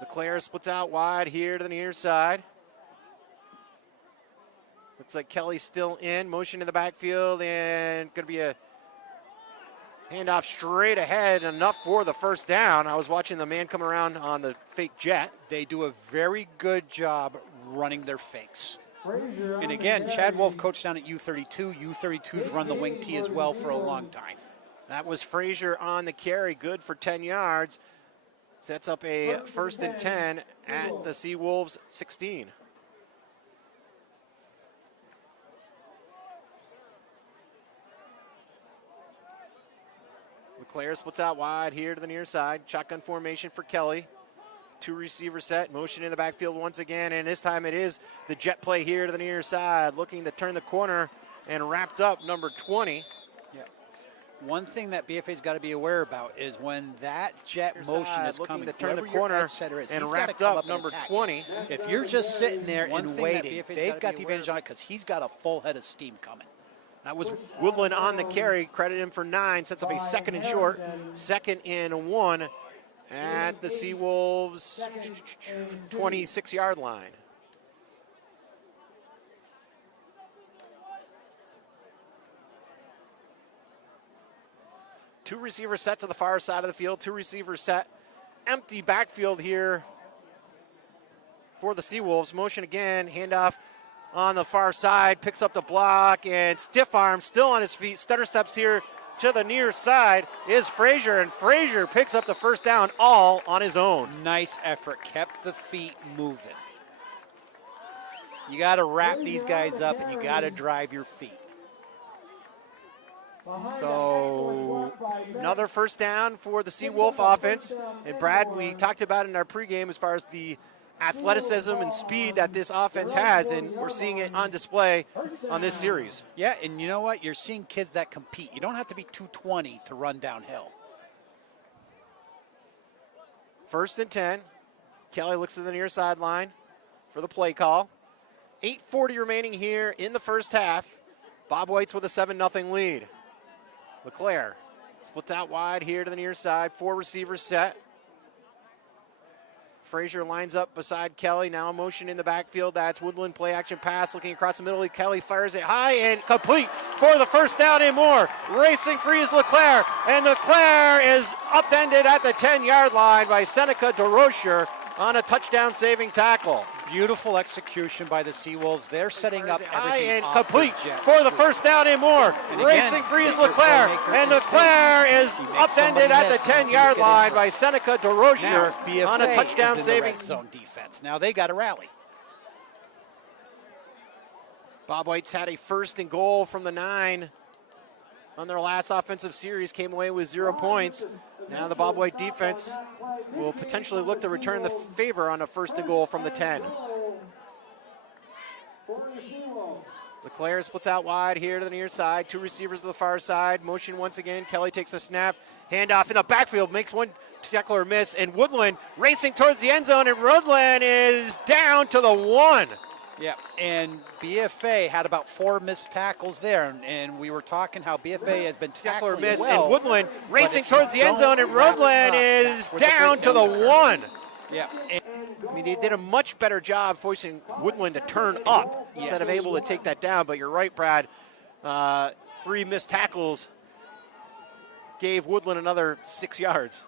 LeClaire splits out wide here to the near side. Looks like Kelly's still in. Motion in the backfield, and going to be a handoff straight ahead, enough for the first down. I was watching the man come around on the fake jet. They do a very good job running their fakes. And again, Chad Wolf coached down at U32. U32's run the wing T as well for a long time. That was Frazier on the carry, good for 10 yards. Sets up a 1st and 10 at the SeaWolves 16. LeClaire splits out wide here to the near side. Shotgun formation for Kelly. 2 receiver set, motion in the backfield once again, and this time it is the jet play here to the near side, looking to turn the corner and wrapped up number 20. Yeah. One thing that BFA's got to be aware about is when that jet motion is coming to turn the corner and wrapped up number 20. If you're just sitting there and waiting, they've got the advantage on it because he's got a full head of steam coming. That was Woodland on the carry, credit him for 9, sets up a 2nd and short, 2nd and 1 at the SeaWolves 26-yard line. Two receivers set to the far side of the field, 2 receivers set. Empty backfield here for the SeaWolves. Motion again, handoff on the far side, picks up the block, and stiff arm still on his feet. Stutter steps here to the near side is Frazier, and Frazier picks up the first down all on his own. Nice effort, kept the feet moving. You got to wrap these guys up, and you got to drive your feet. So another first down for the SeaWolf offense. And Brad, we talked about in our pregame as far as the athleticism and speed that this offense has, and we're seeing it on display on this series. Yeah, and you know what? You're seeing kids that compete. You don't have to be 220 to run downhill. 1st and 10. Kelly looks to the near sideline for the play call. 8:40 remaining here in the first half. Bobwhites with a 7-0 lead. LeClaire splits out wide here to the near side. 4 receivers set. Frazier lines up beside Kelly. Now a motion in the backfield. That's Woodland play action pass. Looking across the middle. Kelly fires it high and complete for the first down and more. Racing free is LeClaire. And LeClaire is upended at the 10-yard line by Seneca DeRocher on a touchdown saving tackle. Beautiful execution by the SeaWolves. They're setting up everything and complete for the first down and more. And Racing free is LeClaire, and LeClaire is upended at the 10-yard line by Seneca DeRocher on a touchdown saving red zone defense. Now they got to rally. Bobwhites had a 1st and goal from the 9 on their last offensive series, came away with 0 points. Now the Bobwhite defense will potentially look to return the favor on a 1st and goal from the 10. LeClaire splits out wide here to the near side. 2 receivers to the far side. Motion once again. Kelly takes a snap. Handoff in the backfield. Makes one tackler miss. And Woodland racing towards the end zone. And Woodland is down to the 1. Yeah, and BFA had about 4 missed tackles there, and we were talking how BFA has been tackling miss, well. And Woodland racing towards the end zone, and Woodland is down to the 1. Yeah. I mean, he did a much better job forcing Woodland to turn up instead of able to take that down, but you're right, Brad. 3 missed tackles gave Woodland another 6 yards.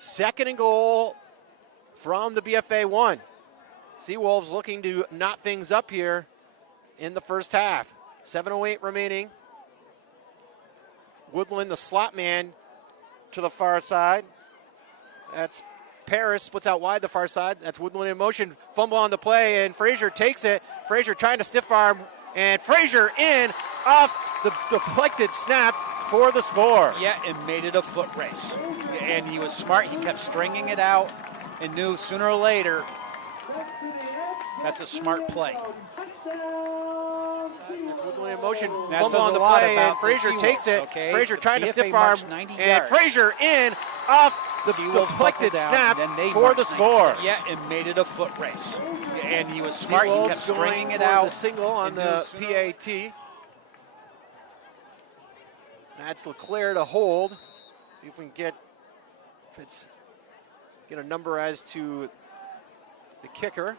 2nd and goal from the BFA 1. SeaWolves looking to knot things up here in the first half. 7:08 remaining. Woodland, the slot man to the far side. That's Paris, splits out wide the far side. That's Woodland in motion. Fumble on the play, and Frazier takes it. Frazier trying to stiff arm, and Frazier in off the deflected snap for the score. Yeah, and made it a foot race. And he was smart. He kept stringing it out and knew sooner or later that's a smart play. That's Woodland in motion. That Fumble on the play, and Frazier takes it. Okay? Frazier trying to BFA stiff arm, and Frazier in off the deflected snap for the score. Yeah, and made it a foot race. And he was smart. He kept stringing it out. The single on the PAT. That's LeClaire to hold. See if we can get if it's get a number as to the kicker.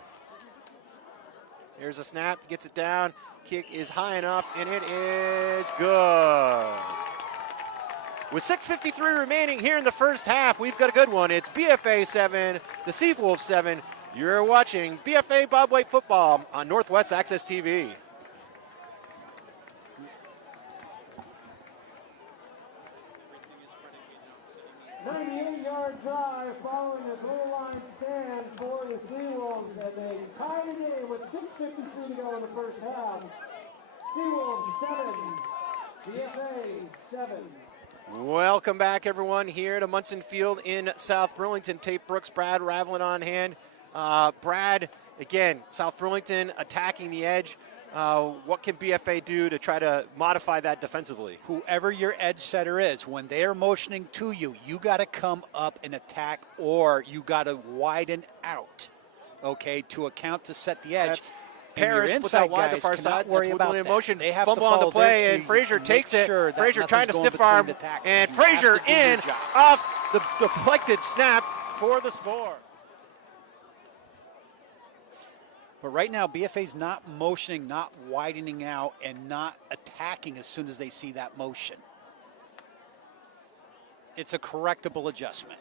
There's a snap, gets it down. Kick is high enough, and it is good. With 6:53 remaining here in the first half, we've got a good one. It's BFA 7, the SeaWolves 7. You're watching BFA Bobwhite football on Northwest Access TV. 98-yard drive following the blue line stand for the SeaWolves, and they tied it in with 6:52 to go in the first half. SeaWolves 7, BFA 7. Welcome back, everyone, here to Munson Field in South Burlington. Tate Brooks, Brad Ravelin on hand. Brad, again, South Burlington attacking the edge. What can BFA do to try to modify that defensively? Whoever your edge setter is, when they are motioning to you, you got to come up and attack, or you got to widen out, okay, to account to set the edge. That's Paris puts out wide the far side. Worry about in motion. They have fumble to on the play, and cues, Frazier takes it. sure Frazier trying to going stiff arm, and Frazier in job. off the deflected snap for the score. But right now, BFA's not motioning, not widening out, and not attacking as soon as they see that motion. It's a correctable adjustment.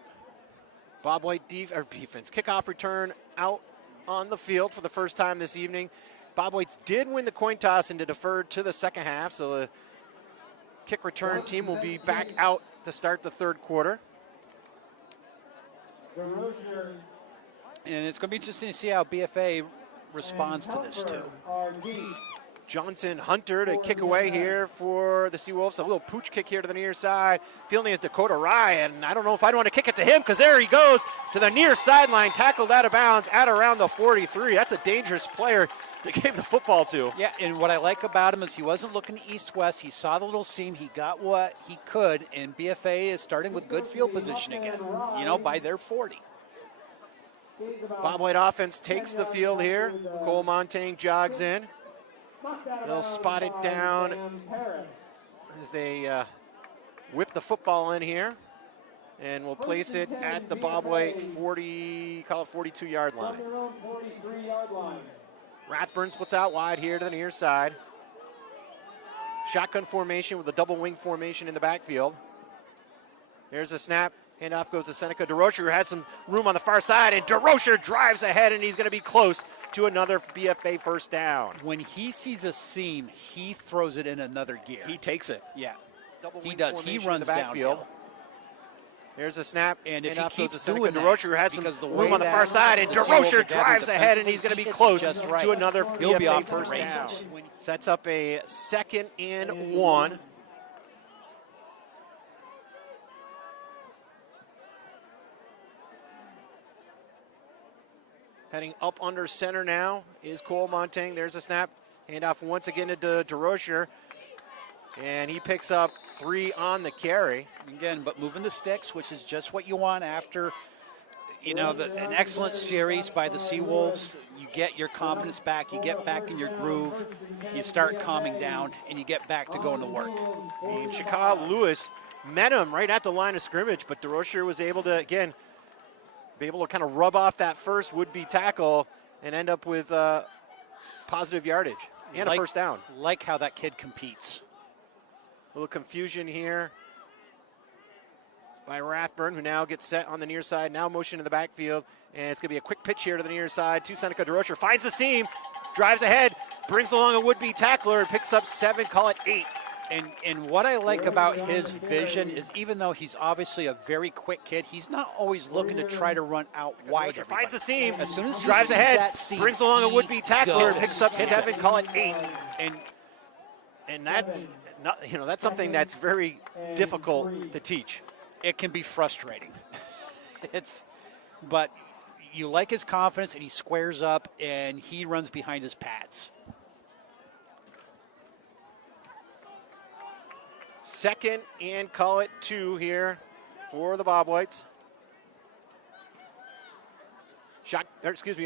Bobwhite defense. Kickoff return out on the field for the first time this evening. Bobwhites did win the coin toss and deferred to the second half, so the kick return team will be back out to start the third quarter. And it's going to be interesting to see how BFA responds to this too. Johnson Hunter to kick away here for the SeaWolves. A little pooch kick here to the near side. Fielding is Dakota Rye, and I don't know if I'd want to kick it to him because there he goes to the near sideline, tackled out of bounds at around the 43. That's a dangerous player to give the football to. Yeah, and what I like about him is he wasn't looking east-west. He saw the little seam. He got what he could, and BFA is starting with good field position again, by their 40. Bobwhite offense takes the field here. Cole Montaigne jogs in. They'll spot it down as they whip the football in here. And we'll place it at the Bobwhite 42-yard line. Rathburn splits out wide here to the near side. Shotgun formation with a double wing formation in the backfield. Here's a snap. Handoff goes to Seneca DeRocher, who has some room on the far side, and DeRocher drives ahead, and he's going to be close to another BFA first down. When he sees a seam, he throws it in another gear. He takes it. Yeah, Double he wing does. He formation runs in the backfield. downhill. There's a snap, And if handoff he goes keeps to Seneca doing DeRocher, that, who has some because the room way on the far that side, and the SeaWolves are DeRocher drives gathered ahead, and he's going to be close just right. to another He'll be BFA off to the first down. races. Sets up a 2nd and 1. Heading up under center now is Cole Montaigne. There's a snap. Handoff once again to DeRocher. And he picks up 3 on the carry. Again, but moving the sticks, which is just what you want after, an excellent series by the SeaWolves. You get your confidence back. You get back in your groove. You start calming down, and you get back to going to work. And Chicago Lewis met him right at the line of scrimmage, but DeRocher was able to, again, be able to kind of rub off that first would-be tackle and end up with positive yardage and a first down. Like how that kid competes. A little confusion here by Rathburn, who now gets set on the near side, now motion to the backfield, and it's going to be a quick pitch here to the near side to Seneca DeRocher. Finds the seam, drives ahead, brings along a would-be tackler, and picks up 7, call it 8. And what I like about his vision is even though he's obviously a very quick kid, he's not always looking to try to run out wide. Finds the seam, as soon as he drives sees ahead, that seam, brings along a would-be tackler, and picks up hits 7, it. call it 8. And that's not, that's something that's very difficult to teach. It can be frustrating. But you like his confidence, and he squares up, and he runs behind his pads. 2nd and call it 2 here for the Bobwhites.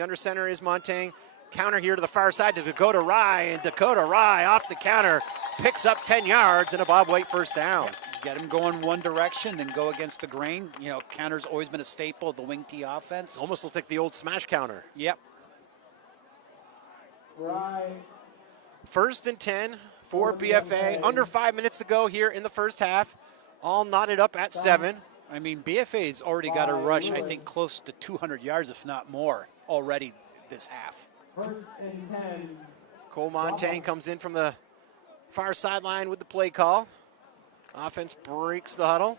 Under center is Montaigne. Counter here to the far side to Dakota Rye, and Dakota Rye off the counter picks up 10 yards and a Bobwhite first down. Get them going one direction, then go against the grain. You know, counter's always been a staple of the wing T offense. Almost looked like the old smash counter. Yep. Right. 1st and 10 for BFA. Under 5 minutes to go here in the first half. All knotted up at 7. I mean, BFA's already got a rush, I think, close to 200 yards, if not more, already this half. 1st and 10. Cole Montaigne comes in from the far sideline with the play call. Offense breaks the huddle.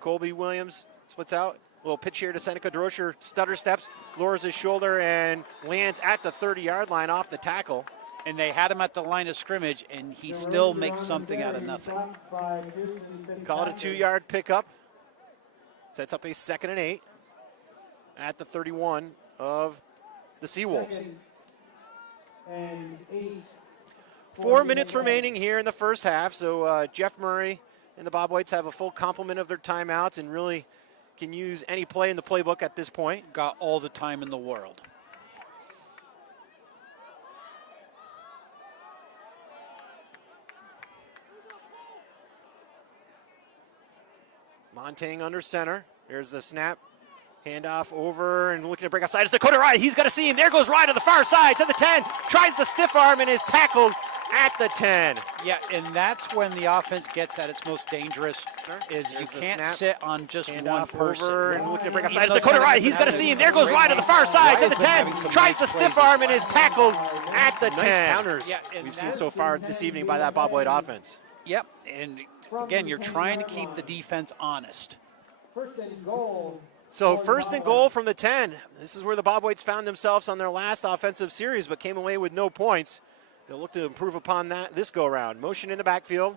Colby Williams splits out. Little pitch here to Seneca Droscher. Stutter steps, lowers his shoulder, and lands at the 30-yard line off the tackle. And they had him at the line of scrimmage, and he still makes something out of nothing. Call it a 2-yard pickup. Sets up a 2nd and 8 at the 31 of the SeaWolves. 2nd and 8. 4 minutes remaining here in the first half, so Jeff Murray and the Bobwhites have a full complement of their timeouts and really can use any play in the playbook at this point. Got all the time in the world. Montaigne under center. There's the snap. Handoff over and looking to break outside. It's Dakota Rye. He's got to see him. There goes Rye to the far side to the 10. Tries the stiff arm and is tackled at the 10. Yeah, and that's when the offense gets at its most dangerous. Is There's you the can't snap. sit on just one Handoff person. over and looking to break outside. It's Even though Dakota Rye. Seneca's He's got to been see him. having There goes Rye to the far side to the Rye's been 10. having some Tries nice the stiff plays. arm and is tackled at the 10. Nice counters. Yeah, and we've seen that's- so far this evening by that Bob White offense. Yep, and again, you're trying to keep the defense honest. 1st and goal. So 1st and goal from the 10. This is where the Bobwhites found themselves on their last offensive series, but came away with no points. They'll look to improve upon that this go-around. Motion in the backfield.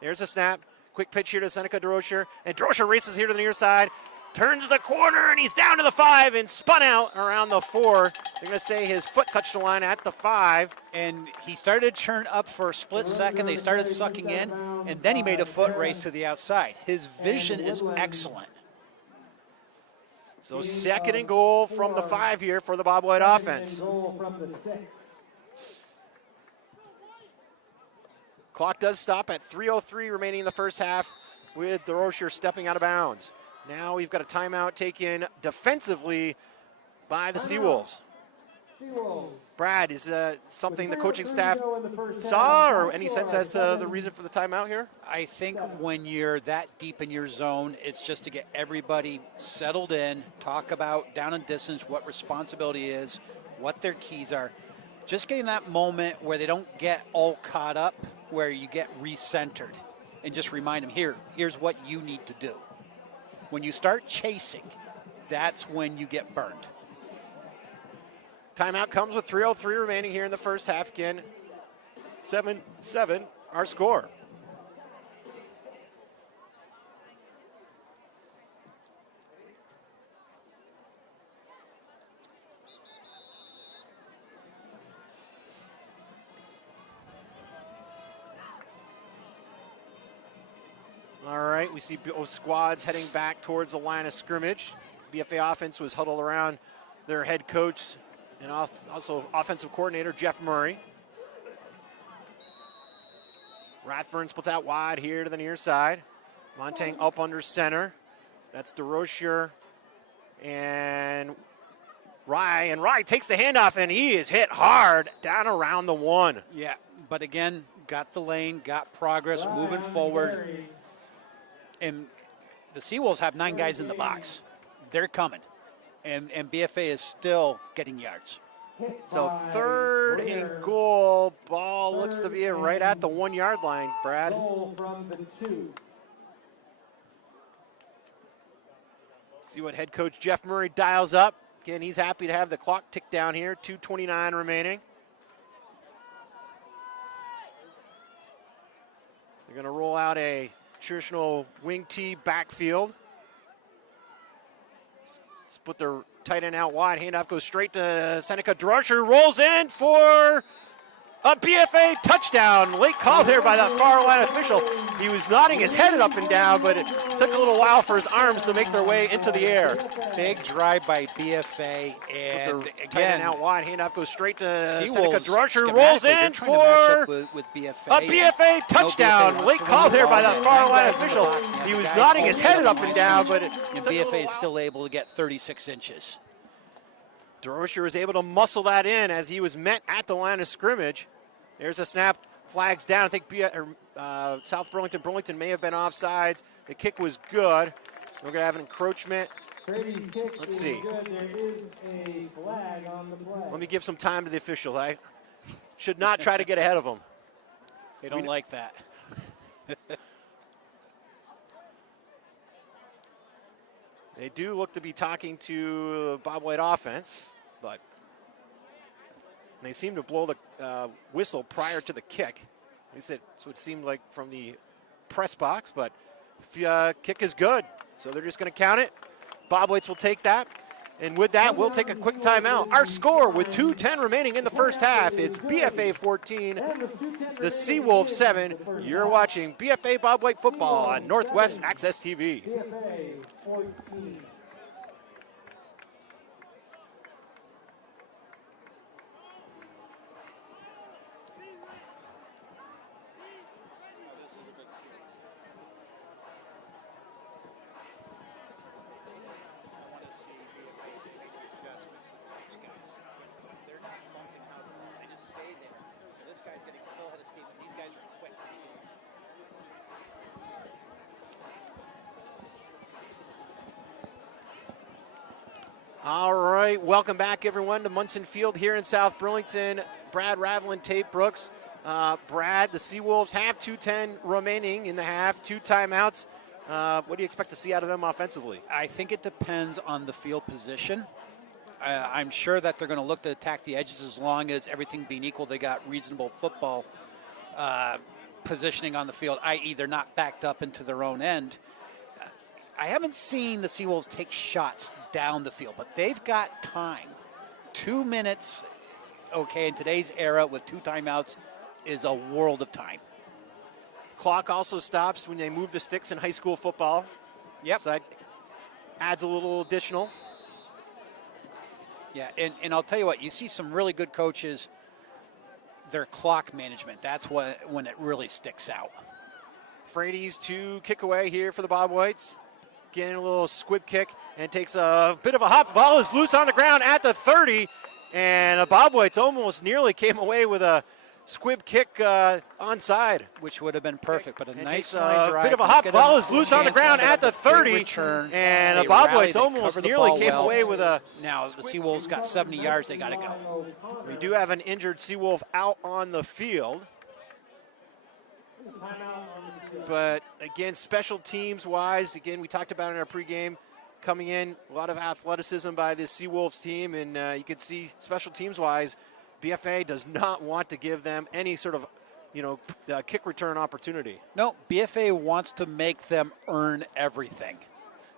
There's a snap. Quick pitch here to Seneca Droscher. And Droscher races here to the near side. Turns the corner, and he's down to the 5 and spun out around the 4. They're going to say his foot touched the line at the 5. And he started to churn up for a split second. They started sucking in, and then he made a foot race to the outside. His vision is excellent. So 2nd and goal from the 5 here for the Bob White offense. Goal from the 6. Clock does stop at 3:03 remaining in the first half with Droscher stepping out of bounds. Now we've got a timeout taken defensively by the SeaWolves. SeaWolves. Brad, is something the coaching staff saw or any sense as to the reason for the timeout here? I think when you're that deep in your zone, it's just to get everybody settled in, talk about down and distance, what responsibility is, what their keys are. Just getting that moment where they don't get all caught up, where you get recentered, and just remind them, here's what you need to do. When you start chasing, that's when you get burned. Timeout comes with 3:03 remaining here in the first half. Again, 7-7 our score. All right, we see both squads heading back towards the line of scrimmage. BFA offense was huddled around their head coach and also offensive coordinator Jeff Murray. Rathburn splits out wide here to the near side. Montaigne up under center. That's DeRocher and Rye. And Rye takes the handoff, and he is hit hard down around the 1. Yeah, but again, got the lane, got progress, moving forward. And the SeaWolves have 9 guys in the box. They're coming. And BFA is still getting yards. So 3rd and goal. Ball looks to be right at the 1-yard line, Brad. Goal from the 2. See what head coach Jeff Murray dials up. Again, he's happy to have the clock tick down here. 2:29 remaining. They're going to roll out a traditional wing T backfield. Split their tight end out wide. Handoff goes straight to Seneca Droscher. Rolls in for A BFA touchdown. Late call there by that far line official. He was nodding his head up and down, but it took a little while for his arms to make their way into the air. Big drive by BFA, and again, out wide, handoff goes straight to SeaWolves. Seneca Drusher, rolls in for with BFA. A BFA touchdown. No BFA Late call there by that far line official. The He was guy nodding his head holding up and down, but it and took a little BFA is while. still able to get 36 inches. Drosher was able to muscle that in as he was met at the line of scrimmage. There's a snap, flags down. I think South Burlington may have been offsides. The kick was good. We're going to have an encroachment. Brady's kick Let's is see. good. There is a flag on the play. Let me give some time to the official. I should not try to get ahead of him. They don't like that. They do look to be talking to Bobwhite offense, but they seem to blow the whistle prior to the kick. At least that's what it seemed like from the press box, but kick is good. So they're just going to count it. Bobwhites will take that. And with that, we'll take a quick timeout. Our score with 2:10 remaining in the first half, it's BFA 14, the SeaWolves 7. You're watching BFA Bobwhite football on Northwest Access TV. BFA 14. All right, welcome back, everyone, to Munson Field here in South Burlington. Brad Ravelin, Tate Brooks. Brad, the SeaWolves have 2:10 remaining in the half, 2 timeouts. What do you expect to see out of them offensively? I think it depends on the field position. I'm sure that they're going to look to attack the edges as long as everything being equal, they got reasonable football positioning on the field, i.e. they're not backed up into their own end. I haven't seen the SeaWolves take shots down the field, but they've got time. 2 minutes, okay, in today's era with 2 timeouts is a world of time. Clock also stops when they move the sticks in high school football. Yep. So that adds a little additional. Yeah, and I'll tell you what, you see some really good coaches, their clock management, that's when it really sticks out. Frady's to kick away here for the Bobwhites. Getting a little squib kick and takes a bit of a hop. Ball is loose on the ground at the 30, and the Bobwhites almost nearly came away with a squib kick onside. Which would have been perfect, but a And nice takes line a drive. bit of a hop. Ball is loose on the ground at the 30, and the Bobwhites almost nearly came away with a. Now the SeaWolves got 70 yards. They got to go. We do have an injured SeaWolf out on the field. But again, special teams wise, again, we talked about in our pregame, coming in, a lot of athleticism by this SeaWolves team, and you can see special teams wise, BFA does not want to give them any sort of, kick return opportunity. No, BFA wants to make them earn everything.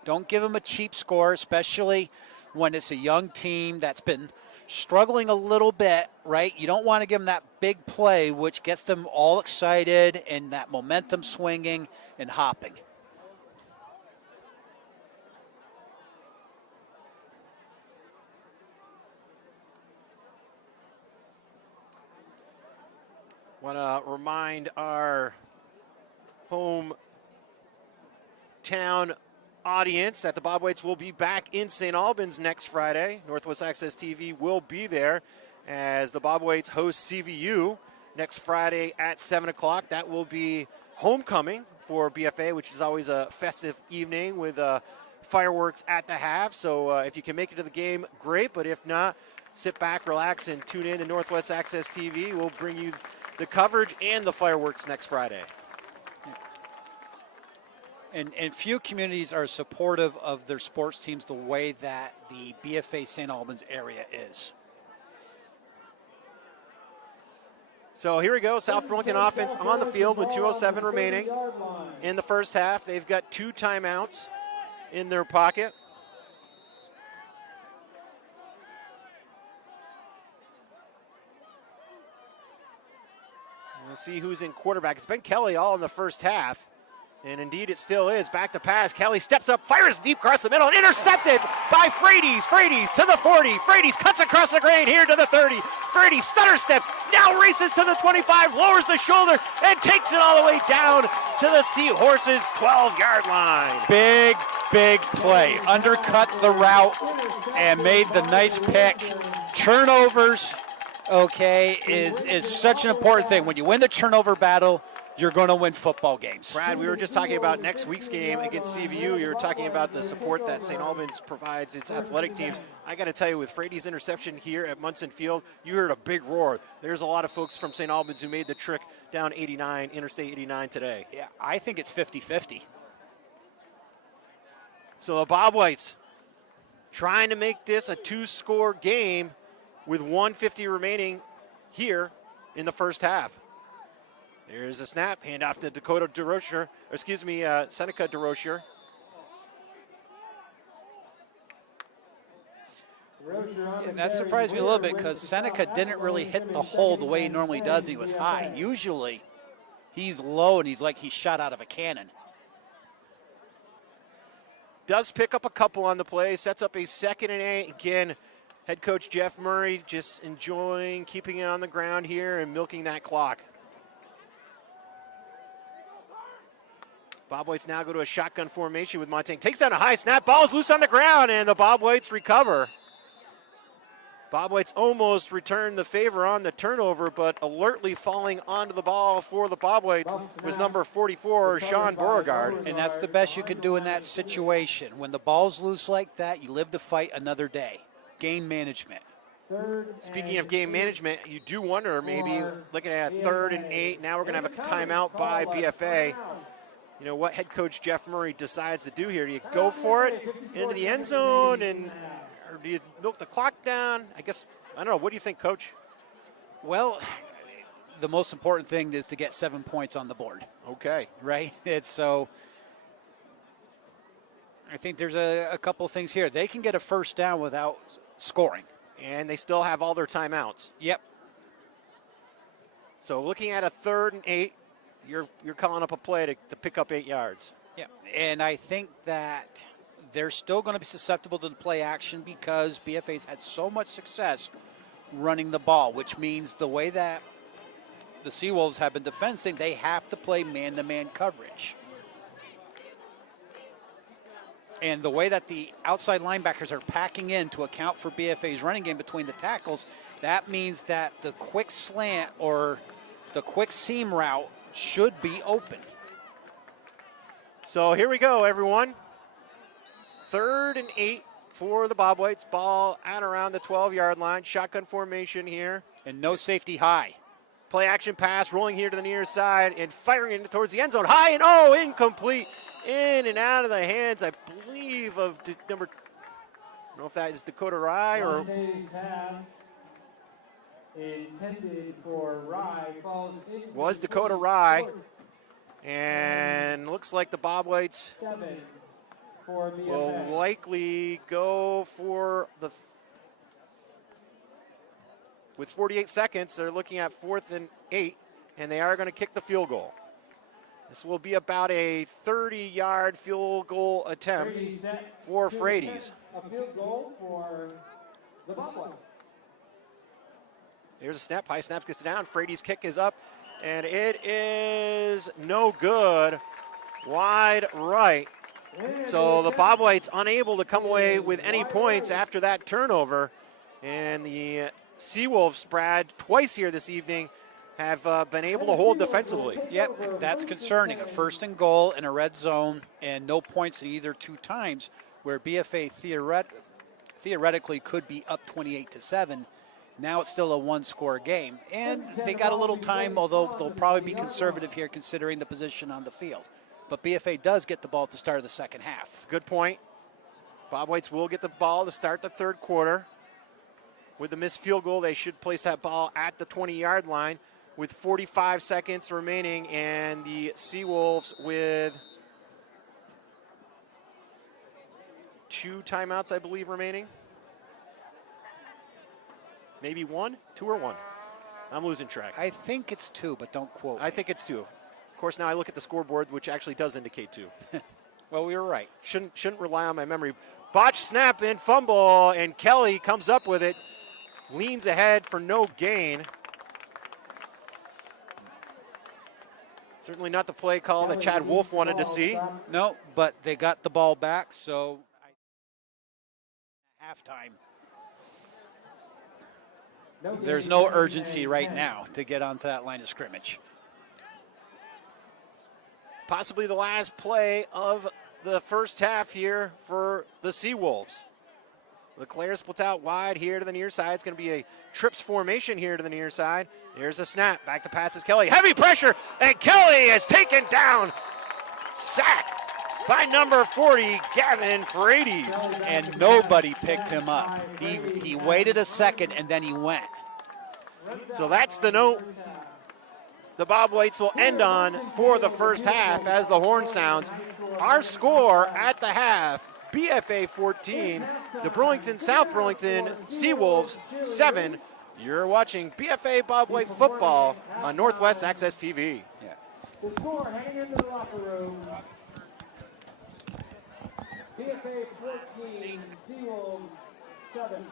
Don't give them a cheap score, especially when it's a young team that's been struggling a little bit, right? You don't want to give them that big play, which gets them all excited and that momentum swinging and hopping. Want to remind our hometown audience that the Bobwhites will be back in St. Albans next Friday. Northwest Access TV will be there as the Bobwhites host CVU next Friday at 7 o'clock. That will be homecoming for BFA, which is always a festive evening with fireworks at the half. So if you can make it to the game, great. But if not, sit back, relax, and tune in to Northwest Access TV. We'll bring you the coverage and the fireworks next Friday. And few communities are supportive of their sports teams the way that the BFA St. Albans area is. So here we go, South Burlington offense on the field with 2:07 remaining in the first half. They've got 2 timeouts in their pocket. We'll see who's in quarterback. It's been Kelly all in the first half. And indeed it still is. Back to pass. Kelly steps up, fires deep across the middle, and intercepted by Frades. Frades to the 40. Frades cuts across the grain here to the 30. Frades stutter steps, now races to the 25, lowers the shoulder, and takes it all the way down to the Seahorses' 12-yard line. Big play. Undercut the route and made the nice pick. Turnovers, okay, is such an important thing. When you win the turnover battle, you're going to win football games. Brad, we were just talking about next week's game against CVU. You were talking about the support that St. Albans provides its athletic teams. I got to tell you, with Frades' interception here at Munson Field, you heard a big roar. There's a lot of folks from St. Albans who made the trek down 89, Interstate 89 today. Yeah, I think it's 50-50. So the Bobwhites trying to make this a two-score game with 1:50 remaining here in the first half. There's a snap, handoff to Seneca DeRocher. Yeah, that surprised me a little bit because Seneca didn't really hit the hole the way he normally does. He was high. Usually he's low and he's like he's shot out of a cannon. Does pick up a couple on the play, sets up a 2nd and 8. Again, head coach Jeff Murray just enjoying keeping it on the ground here and milking that clock. Bobwhites now go to a shotgun formation with Montaigne. Takes down a high snap, ball is loose on the ground, and the Bobwhites recover. Bobwhites almost returned the favor on the turnover, but alertly falling onto the ball for the Bobwhites was number 44, Sean Beauregard. And that's the best you can do in that situation. When the ball's loose like that, you live to fight another day. Game management. Speaking of game management, you do wonder, maybe looking at 3rd and 8, now we're going to have a timeout by BFA. You know, what head coach Jeff Murray decides to do here. Do you go for it into the end zone, or do you milk the clock down? I guess, I don't know. What do you think, Coach? Well, the most important thing is to get 7 points on the board. Okay. Right? It's so I think there's a couple of things here. They can get a first down without scoring. And they still have all their timeouts. Yep. So looking at a 3rd and 8, you're calling up a play to pick up 8 yards. Yeah, and I think that they're still going to be susceptible to the play action because BFA's had so much success running the ball, which means the way that the SeaWolves have been defending, they have to play man-to-man coverage. And the way that the outside linebackers are packing in to account for BFA's running game between the tackles, that means that the quick slant or the quick seam route should be open. So here we go, everyone. 3rd and 8 for the Bobwhites. Ball at around the 12-yard line. Shotgun formation here. And no safety high. Play action pass, rolling here to the near side and firing it towards the end zone. High and incomplete. In and out of the hands, I believe, of number, I don't know if that is Dakota Rye or. Intended for Rye falls Was Dakota Rye. And looks like the Bobwhites will likely go for the. With 48 seconds, they're looking at 4th and 8, and they are going to kick the field goal. This will be about a 30-yard field goal attempt for Frades. A field goal for the Bobwhites. Here's a snap. High snap gets down. Frades' kick is up, and it is no good. Wide right. So the Bobwhites unable to come away with any points after that turnover. And the SeaWolves, Brad, twice here this evening have been able to hold defensively. Yep, that's concerning. A 1st and goal in a red zone and no points in either 2 times, where BFA theoretically could be up 28-7. Now it's still a 1-score game. And they got a little time, although they'll probably be conservative here considering the position on the field. But BFA does get the ball at the start of the second half. It's a good point. Bobwhites will get the ball to start the 3rd quarter. With the missed field goal, they should place that ball at the 20-yard line with 45 seconds remaining, and the SeaWolves with 2 timeouts, I believe, remaining. Maybe 1, 2 or 1. I'm losing track. I think it's 2, but don't quote I me. think it's 2. Of course, now I look at the scoreboard, which actually does indicate 2. Well, we were right. Shouldn't rely on my memory. Botch snap and fumble, and Kelly comes up with it, leans ahead for no gain. Certainly not the play call that Chad Wolf wanted to see. No, but they got the ball back, so halftime. There's no urgency right now to get onto that line of scrimmage. Possibly the last play of the first half here for the SeaWolves. LeClaire splits out wide here to the near side. It's going to be a trips formation here to the near side. Here's a snap. Back to passes Kelly. Heavy pressure, and Kelly is taken down. Sack by number 40, Gavin Frades. And nobody picked him up. He waited a second, and then he went. So that's the note the Bobwhites will end on for the first half as the horn sounds. Our score at the half, BFA 14, the Burlington, South Burlington SeaWolves 7. You're watching BFA Bobwhite football on Northwest Access TV. Yeah. The score heading into the locker room. BFA 14, SeaWolves 7.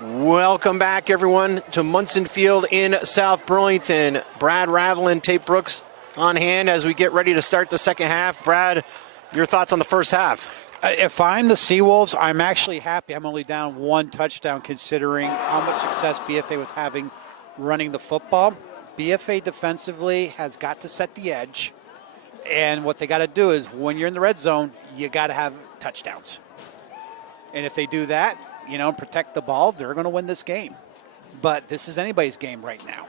Welcome back, everyone, to Munson Field in South Burlington. Brad Ravelin, Tate Brooks on hand as we get ready to start the second half. Brad, your thoughts on the first half? If I'm the SeaWolves, I'm actually happy. I'm only down 1 touchdown considering how much success BFA was having running the football. BFA defensively has got to set the edge. And what they got to do is when you're in the red zone, you got to have touchdowns. And if they do that, protect the ball, they're going to win this game. But this is anybody's game right now.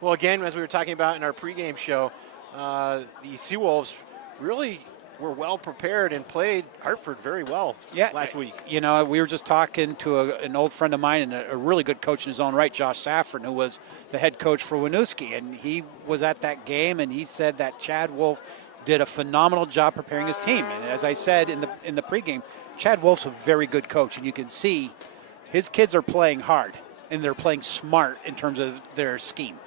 Well, again, as we were talking about in our pregame show, the SeaWolves really were well prepared and played Hartford very well last week. We were just talking to an old friend of mine and a really good coach in his own right, Josh Safran, who was the head coach for Winooski. And he was at that game, and he said that Chad Wolf did a phenomenal job preparing his team. And as I said in the pregame, Chad Wolf's a very good coach, and you can see his kids are playing hard, and they're playing smart in terms of their scheme.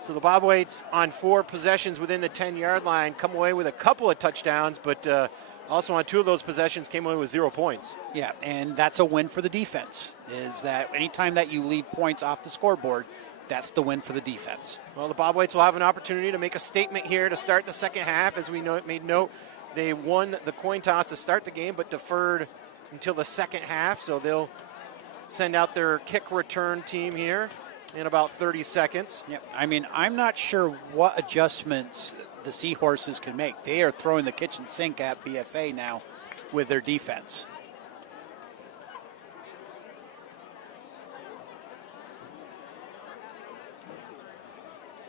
So the Bobwhites on 4 possessions within the 10-yard line come away with a couple of touchdowns, but also on 2 of those possessions came away with 0 points. Yeah, and that's a win for the defense, is that anytime that you leave points off the scoreboard, that's the win for the defense. Well, the Bobwhites will have an opportunity to make a statement here to start the second half. As we made note, they won the coin toss to start the game, but deferred until the second half, so they'll send out their kick return team here in about 30 seconds. Yeah, I'm not sure what adjustments the Seahorses can make. They are throwing the kitchen sink at BFA now with their defense.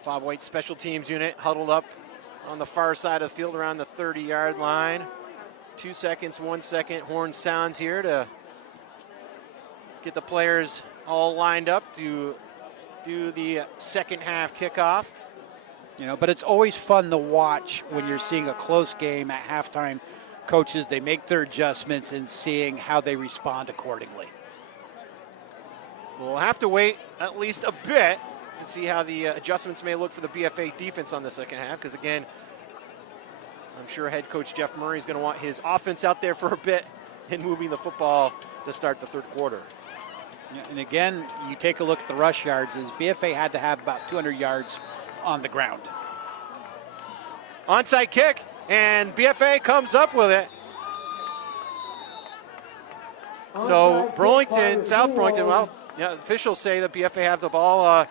Bobwhite special teams unit huddled up on the far side of the field around the 30-yard line. 2 seconds, 1 second. Horn sounds here to get the players all lined up to do the second half kickoff. But it's always fun to watch when you're seeing a close game at halftime. Coaches, they make their adjustments and seeing how they respond accordingly. We'll have to wait at least a bit to see how the adjustments may look for the BFA defense on the second half, because again, I'm sure head coach Jeff Murray is going to want his offense out there for a bit and moving the football to start the third quarter. Yeah, and again, you take a look at the rush yards, is BFA had to have about 200 yards on the ground. Onside kick, and BFA comes up with it. So Burlington, South Burlington, officials say that BFA have the ball.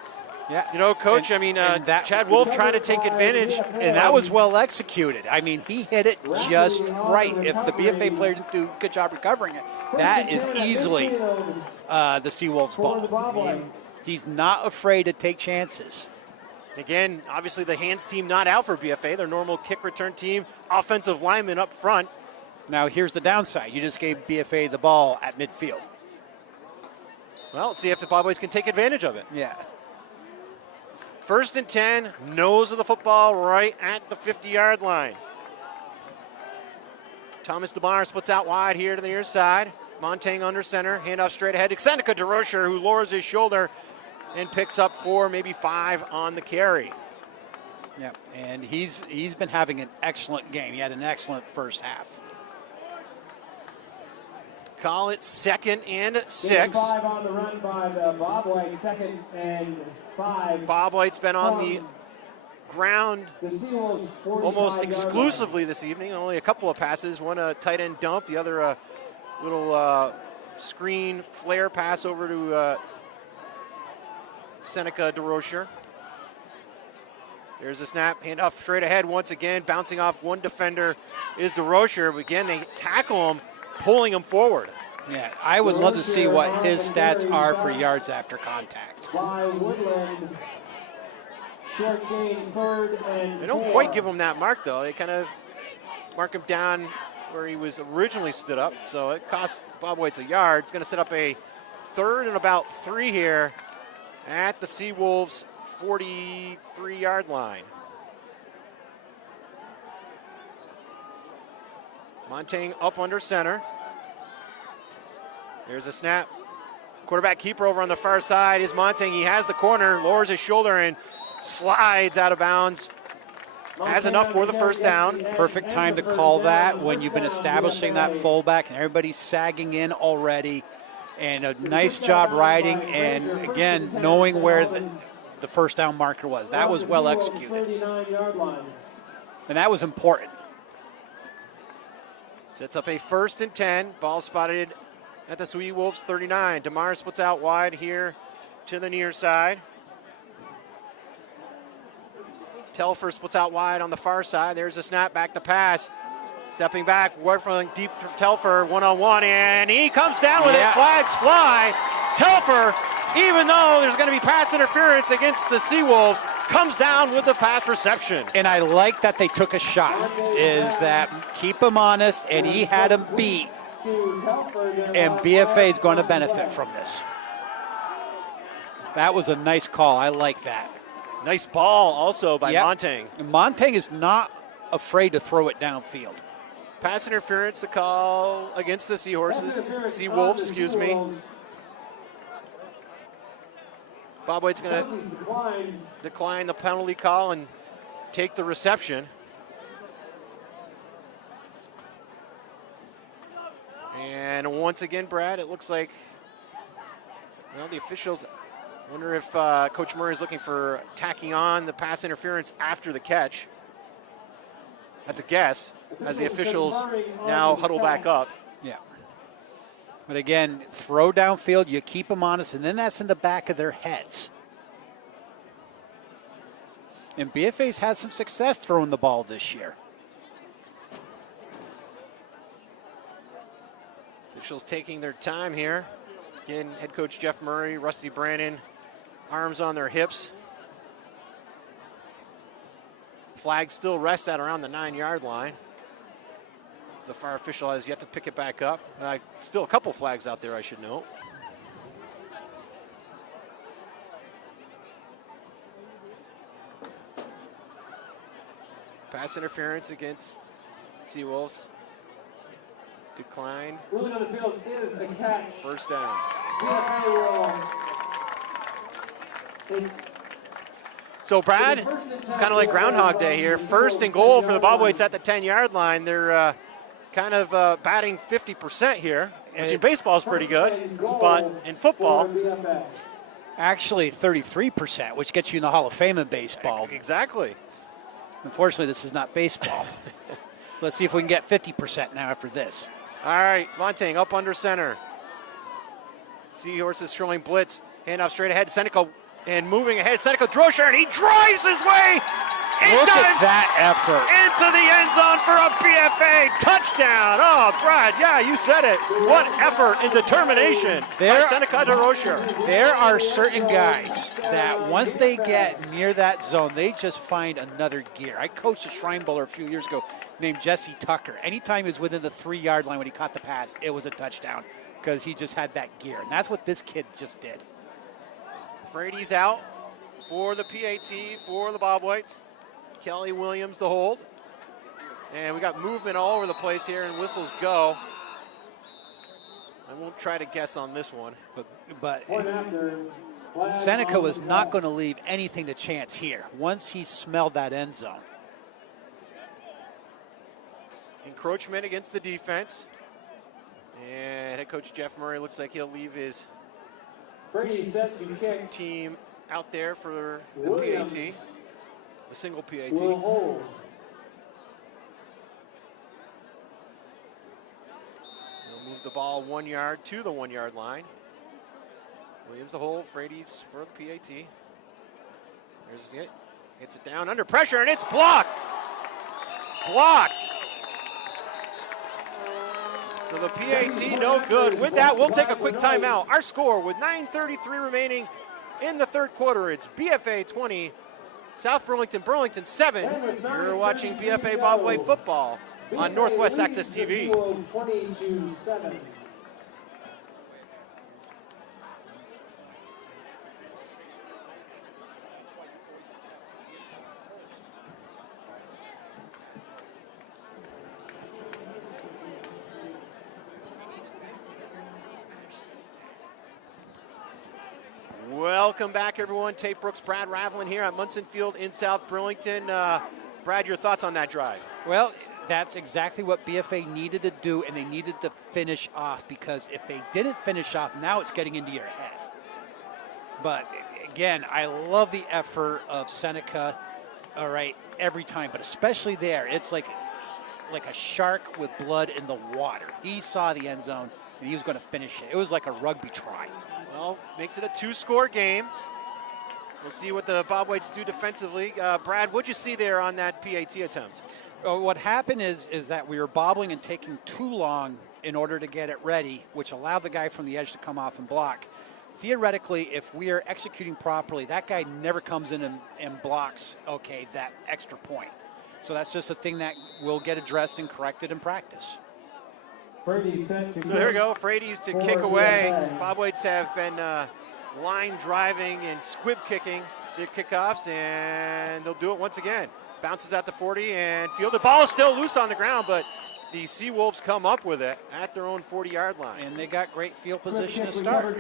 Coach, Chad Wolf trying to take advantage. And that was well executed. He hit it just right. If the BFA player didn't do a good job recovering it, that is easily the SeaWolves ball. He's not afraid to take chances. Again, obviously the hands team not out for BFA, their normal kick return team, offensive lineman up front. Now here's the downside. You just gave BFA the ball at midfield. Well, let's see if the Bobwhites can take advantage of it. Yeah. 1st and 10, nose of the football right at the 50-yard line. Thomas DeMar splits out wide here to the near side. Montaigne under center, handoff straight ahead to Seneca DeRocher, who lowers his shoulder and picks up 4, maybe 5 on the carry. Yeah, and he's been having an excellent game. He had an excellent first half. Call it 2nd and 6. 5 on the run by the Bobwhites, 2nd and 5. Bobwhite's been on the ground The SeaWolves almost exclusively this evening. Only a couple of passes, one a tight end dump, the other a little screen flare pass over to Seneca DeRocher. There's a snap, handoff straight ahead once again, bouncing off one defender is DeRocher. But again, they tackle him, pulling him forward. Yeah, I would love to see what his stats are for yards after contact. By Woodland. Short gain, 3rd and They don't 4. quite give him that mark, though. They kind of mark him down where he was originally stood up. So it costs Bobwhites a yard. It's going to set up a 3rd and about 3 here at the SeaWolves 43-yard line. Montaigne up under center. There's a snap. Quarterback keeper over on the far side is Montaigne. He has the corner, lowers his shoulder, and slides out of bounds. Has enough for the first down. Perfect time to call that when you've been establishing that fullback and everybody's sagging in already. And a nice job riding, and again, knowing where the first down marker was. That was well executed. 39-yard line. And that was important. Sets up a 1st and 10. Ball spotted at the SeaWolves 39. DeMar splits out wide here to the near side. Telfer splits out wide on the far side. There's a snap, back to pass. Stepping back, Warfling deep to Telfer, one-on-one, and he comes down with it. Flags fly. Telfer, even though there's going to be pass interference against the SeaWolves, comes down with the pass reception. And I like that they took a shot, is that keep him honest, and he had him beat. And BFA is going to benefit from this. That was a nice call. I like that. Nice ball also by Montang. Montang is not afraid to throw it downfield. Pass interference to call against the SeaWolves, excuse me. Bobwhites going to decline the penalty call and take the reception. And once again, Brad, it looks like, well, the officials wonder if Coach Murray is looking for tacking on the pass interference after the catch. That's a guess, as the officials now huddle back up. Yeah. But again, throw downfield, you keep them honest, and then that's in the back of their heads. And BFA's had some success throwing the ball this year. Officials taking their time here. Again, head coach Jeff Murray, Rusty Brandon, arms on their hips. Flag still rests at around the 9-yard line. As the far official has yet to pick it back up. Still a couple flags out there, I should note. Pass interference against SeaWolves. Decline. Moving on the field is a catch. 1st down. So, Brad, it's kind of like Groundhog Day here. 1st and goal for the Bobwhites at the 10-yard line. They're kind of batting 50% here, which in baseball is pretty good, but in football, actually 33%, which gets you in the Hall of Fame in baseball. Exactly. Unfortunately, this is not baseball. So let's see if we can get 50% now after this. All right, Montang up under center. Seahorses showing blitz. Handoff straight ahead. Seneca and moving ahead. Seneca Droscher, and he drives his way. Look at that effort. Into the end zone for a BFA touchdown. Oh, Brad, yeah, you said it. What effort and determination by Seneca Droscher. There are certain guys that once they get near that zone, they just find another gear. I coached a Shrine Bowler a few years ago named Jesse Tucker. Anytime he was within the 3-yard line when he caught the pass, it was a touchdown because he just had that gear. And that's what this kid just did. Frady's out for the PAT for the Bobwhites. Kelly Williams the hold. And we got movement all over the place here, and whistles go. I won't try to guess on this one. But Seneca was not going to leave anything to chance here once he smelled that end zone. Encroachment against the defense. And head coach Jeff Murray looks like he'll leave his team out there for the PAT. A single PAT. They'll move the ball 1 yard to the 1-yard line. Williams the hold, Frady's for the PAT. There's it. Hits it down under pressure, and it's blocked. Blocked. So the PAT no good. With that, we'll take a quick timeout. Our score with 9:33 remaining in the 3rd quarter. It's BFA 20. South Burlington, Burlington 7. You're watching BFA Bobwhite football on Northwest Access TV. Welcome back, everyone. Tate Brooks, Brad Ravelin here at Munson Field in South Burlington. Brad, your thoughts on that drive? Well, that's exactly what BFA needed to do, and they needed to finish off, because if they didn't finish off, now it's getting into your head. But again, I love the effort of Seneca, all right, every time, but especially there. It's like a shark with blood in the water. He saw the end zone, and he was going to finish it. It was like a rugby try. Well, makes it a 2-score game. We'll see what the Bobwhites do defensively. Brad, what'd you see there on that PAT attempt? What happened is that we were bobbling and taking too long in order to get it ready, which allowed the guy from the edge to come off and block. Theoretically, if we are executing properly, that guy never comes in and blocks, okay, that extra point. So that's just a thing that will get addressed and corrected in practice. So here we go, Frady's to kick away. Bobwhites have been line driving and squib kicking their kickoffs, and they'll do it once again. Bounces at the 40 and field. The ball is still loose on the ground, but the SeaWolves come up with it at their own 40-yard line. And they got great field position to start.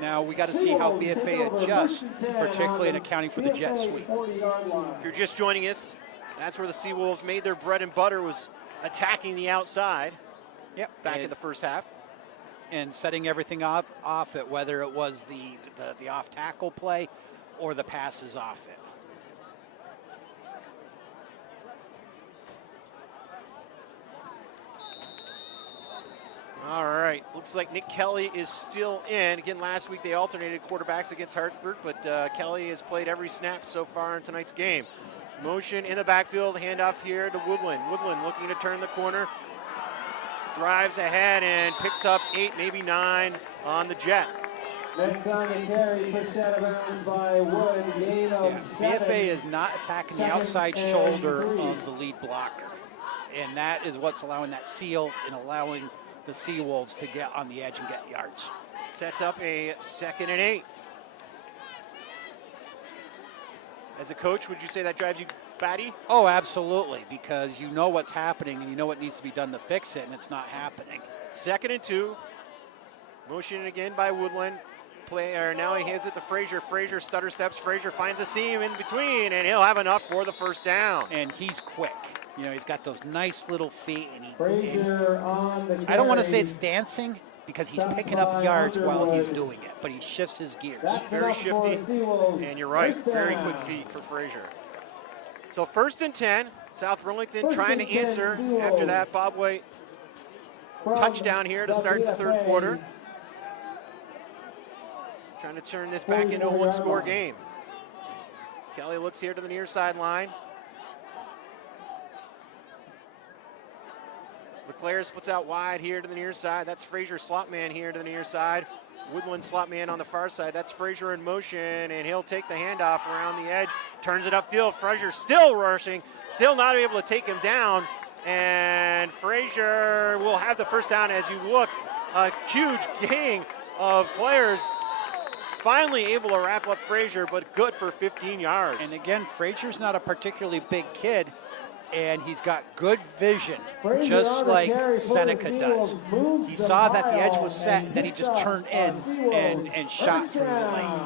Now we got to see how BFA adjusts, particularly in accounting for the jet sweep. If you're just joining us, that's where the SeaWolves made their bread and butter, was attacking the outside. Yep. Back in the first half. And setting everything off it, whether it was the off tackle play or the passes off it. All right, looks like Nick Kelly is still in. Again, last week they alternated quarterbacks against Hartford, but Kelly has played every snap so far in tonight's game. Motion in the backfield, handoff here to Woodland. Woodland looking to turn the corner. Drives ahead and picks up 8, maybe 9 on the jet. Next on the carry, pushed out of bounds by Wood, gain of 7. BFA is not attacking the outside shoulder of the lead blocker. And that is what's allowing that seal and allowing the SeaWolves to get on the edge and get yards. Sets up a 2nd and 8. As a coach, would you say that drives you batty? Oh, absolutely, because you know what's happening and you know what needs to be done to fix it, and it's not happening. 2nd and 2. Motion again by Woodland. Now he hands it to Frazier. Frazier stutter steps. Frazier finds a seam in between, and he'll have enough for the first down. And he's quick. You know, he's got those nice little feet. And Frazier on the carry. I don't want to say it's dancing, because he's picking up yards while he's doing it, but he shifts his gears. Very shifty, and you're right, very quick feet for Frazier. So 1st and 10, South Burlington trying to answer after that Bobwhite touchdown here to start the 3rd quarter. Trying to turn this back into a 1-score game. Kelly looks here to the near sideline. LeClaire splits out wide here to the near side. That's Frazier slot man here to the near side. Woodland slot man on the far side. That's Frazier in motion, and he'll take the handoff around the edge. Turns it upfield. Frazier still rushing, still not able to take him down. And Frazier will have the first down. As you look, a huge gang of players finally able to wrap up Frazier, but good for 15 yards. And again, Frazier's not a particularly big kid, and he's got good vision, just like Seneca does. He saw that the edge was set, and then he just turned in and shot through the lane.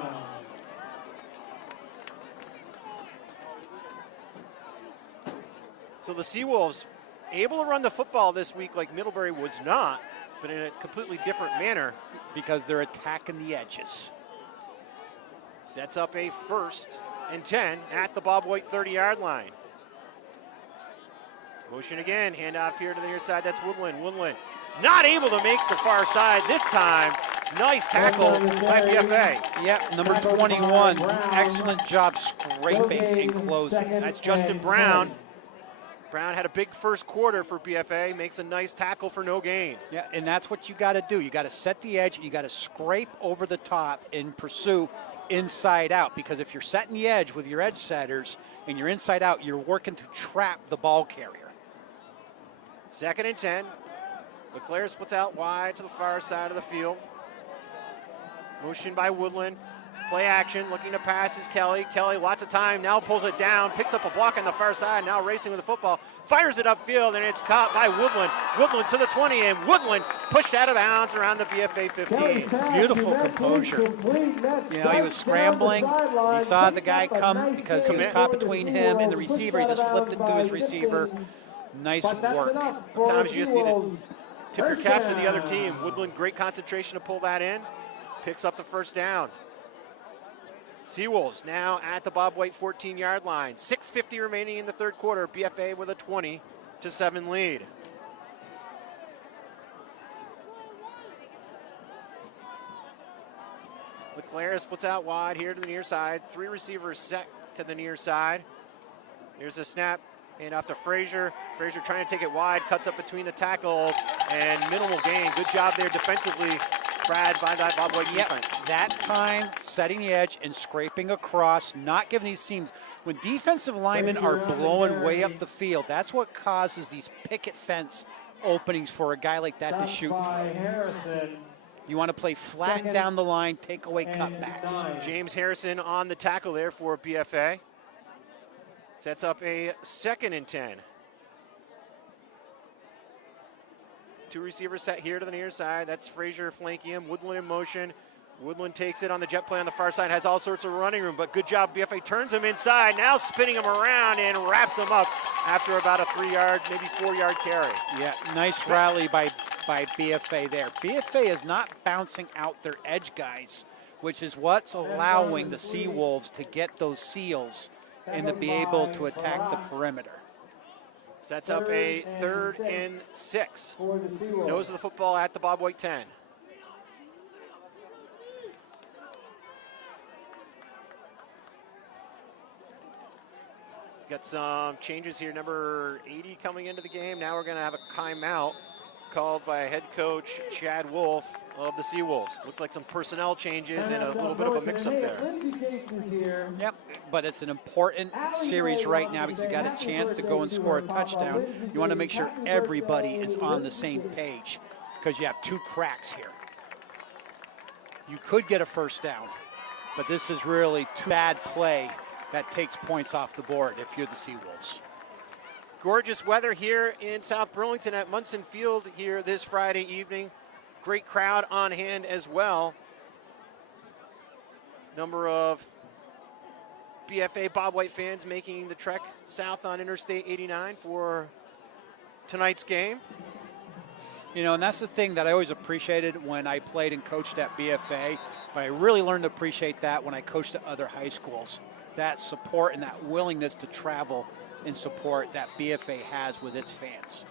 So the SeaWolves able to run the football this week like Middlebury was not, but in a completely different manner. Because they're attacking the edges. Sets up a 1st and 10 at the Bobwhite 30-yard line. Motion again, handoff here to the near side. That's Woodland. Woodland not able to make the far side this time. Nice tackle by BFA. Yep, number 21. Excellent job scraping and closing. That's Justin Brown. Brown had a big first quarter for BFA, makes a nice tackle for no gain. Yeah, and that's what you got to do. You got to set the edge, and you got to scrape over the top and pursue inside out, because if you're setting the edge with your edge setters and you're inside out, you're working to trap the ball carrier. 2nd and 10. LeClaire splits out wide to the far side of the field. Motion by Woodland. Play action, looking to pass is Kelly. Kelly, lots of time, now pulls it down, picks up a block on the far side, now racing with the football, fires it upfield, and it's caught by Woodland. Woodland to the 20, and Woodland pushed out of bounds around the BFA 15. Beautiful composure. You know, he was scrambling. He saw the guy come because he was caught between him and the receiver. He just flipped it to his receiver. Nice work. Sometimes you just need to Tip your cap to the other team. Woodland, great concentration to pull that in. Picks up the first down. SeaWolves now at the Bobwhite 14-yard line. 6:50 remaining in the third quarter. BFA with a 20-7 lead. LeClaire splits out wide here to the near side. 3 receivers set to the near side. Here's a snap. And off to Frazier. Frazier trying to take it wide, cuts up between the tackles, and minimal gain. Good job there defensively, Brad, by that Bobwhite defense. That time, setting the edge and scraping across, not giving these teams. When defensive linemen are blowing way up the field, that's what causes these picket fence openings for a guy like that to shoot from. You want to play flat down the line, take away cutbacks. James Harrison on the tackle there for BFA. Sets up a 2nd and 10. 2 receivers set here to the near side. That's Frazier flanking him. Woodland in motion. Woodland takes it on the jet play on the far side. Has all sorts of running room, but good job. BFA turns him inside. Now spinning him around and wraps him up after about a 3-yard, maybe 4-yard carry. Yeah, nice rally by BFA there. BFA is not bouncing out their edge guys, which is what's allowing the SeaWolves to get those seals and to be able to attack the perimeter. Sets up a 3rd and 6. Nose of the football at the Bobwhite 10. Got some changes here. Number 80 coming into the game. Now we're going to have a timeout called by head coach Chad Wolf of the SeaWolves. Looks like some personnel changes and a little bit of a mix-up there. Yep, but it's an important series right now because you got a chance to go and score a touchdown. You want to make sure everybody is on the same page because you have 2 cracks here. You could get a first down, but this is really bad play that takes points off the board if you're the SeaWolves. Gorgeous weather here in South Burlington at Munson Field here this Friday evening. Great crowd on hand as well. Number of BFA Bobwhite fans making the trek south on Interstate 89 for tonight's game. You know, and that's the thing that I always appreciated when I played and coached at BFA, but I really learned to appreciate that when I coached at other high schools. That support and that willingness to travel and support that BFA has with its fans.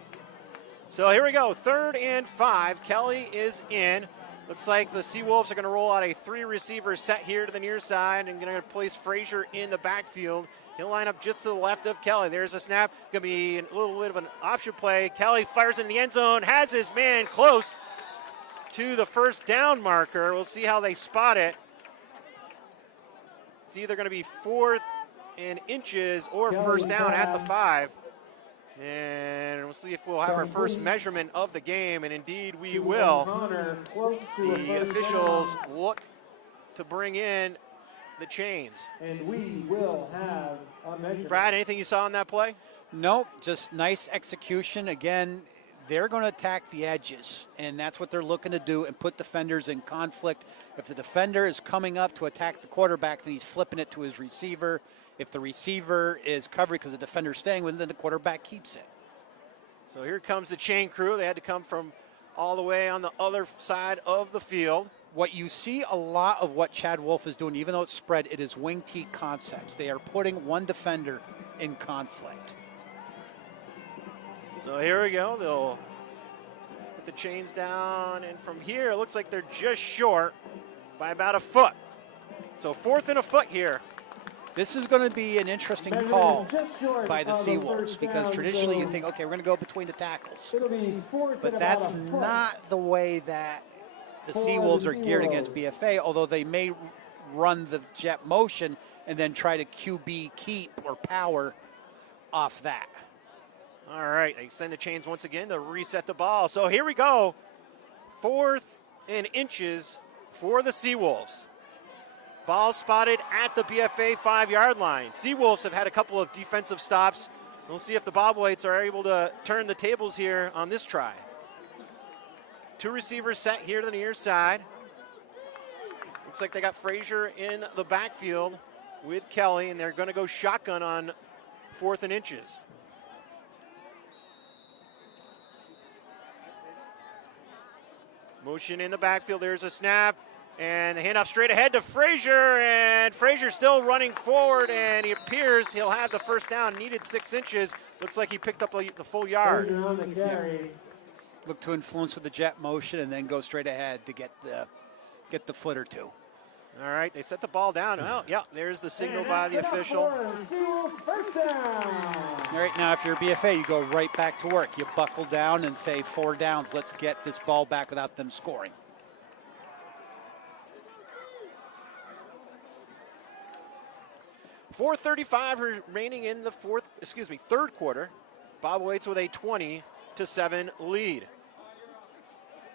So here we go, 3rd and 5. Kelly is in. Looks like the SeaWolves are going to roll out a 3-receiver set here to the near side and going to place Frazier in the backfield. He'll line up just to the left of Kelly. There's a snap. Going to be a little bit of an option play. Kelly fires in the end zone, has his man close to the first down marker. We'll see how they spot it. It's either going to be 4th and inches or first down at the 5. And we'll see if we'll have our first measurement of the game, and indeed we will. The officials look to bring in the chains. And we will have a measurement. Brad, anything you saw on that play? Nope, just nice execution. Again, they're going to attack the edges, and that's what they're looking to do and put defenders in conflict. If the defender is coming up to attack the quarterback, then he's flipping it to his receiver. If the receiver is covering because the defender's staying with it, then the quarterback keeps it. So here comes the chain crew. They had to come from all the way on the other side of the field. What you see a lot of what Chad Wolf is doing, even though it's spread, it is wing T concepts. They are putting one defender in conflict. So here we go. They'll put the chains down, and from here it looks like they're just short by about a foot. So 4th and a foot here. This is going to be an interesting call by the SeaWolves because traditionally you think, okay, we're going to go between the tackles. But that's not the way that the SeaWolves are geared against BFA, although they may run the jet motion and then try to QB keep or power off that. All right, they send the chains once again to reset the ball. So here we go. 4th and inches for the SeaWolves. Ball spotted at the BFA 5-yard line. SeaWolves have had a couple of defensive stops. We'll see if the Bobwhites are able to turn the tables here on this try. 2 receivers set here to the near side. Looks like they got Frazier in the backfield with Kelly, and they're going to go shotgun on 4th and inches. Motion in the backfield. There's a snap. And the handoff straight ahead to Frazier. And Frazier still running forward. And he appears he'll have the first down. Needed 6 inches. Looks like he picked up the full yard. Frazier on the carry. Look to influence with the jet motion and then go straight ahead to get the foot or two. All right, they set the ball down. Well, yeah, there's the signal by the official. First down. All right, now if you're BFA, you go right back to work. You buckle down and say 4 downs. Let's get this ball back without them scoring. .435 remaining in the third quarter. Bobwhites with a 20-7 lead.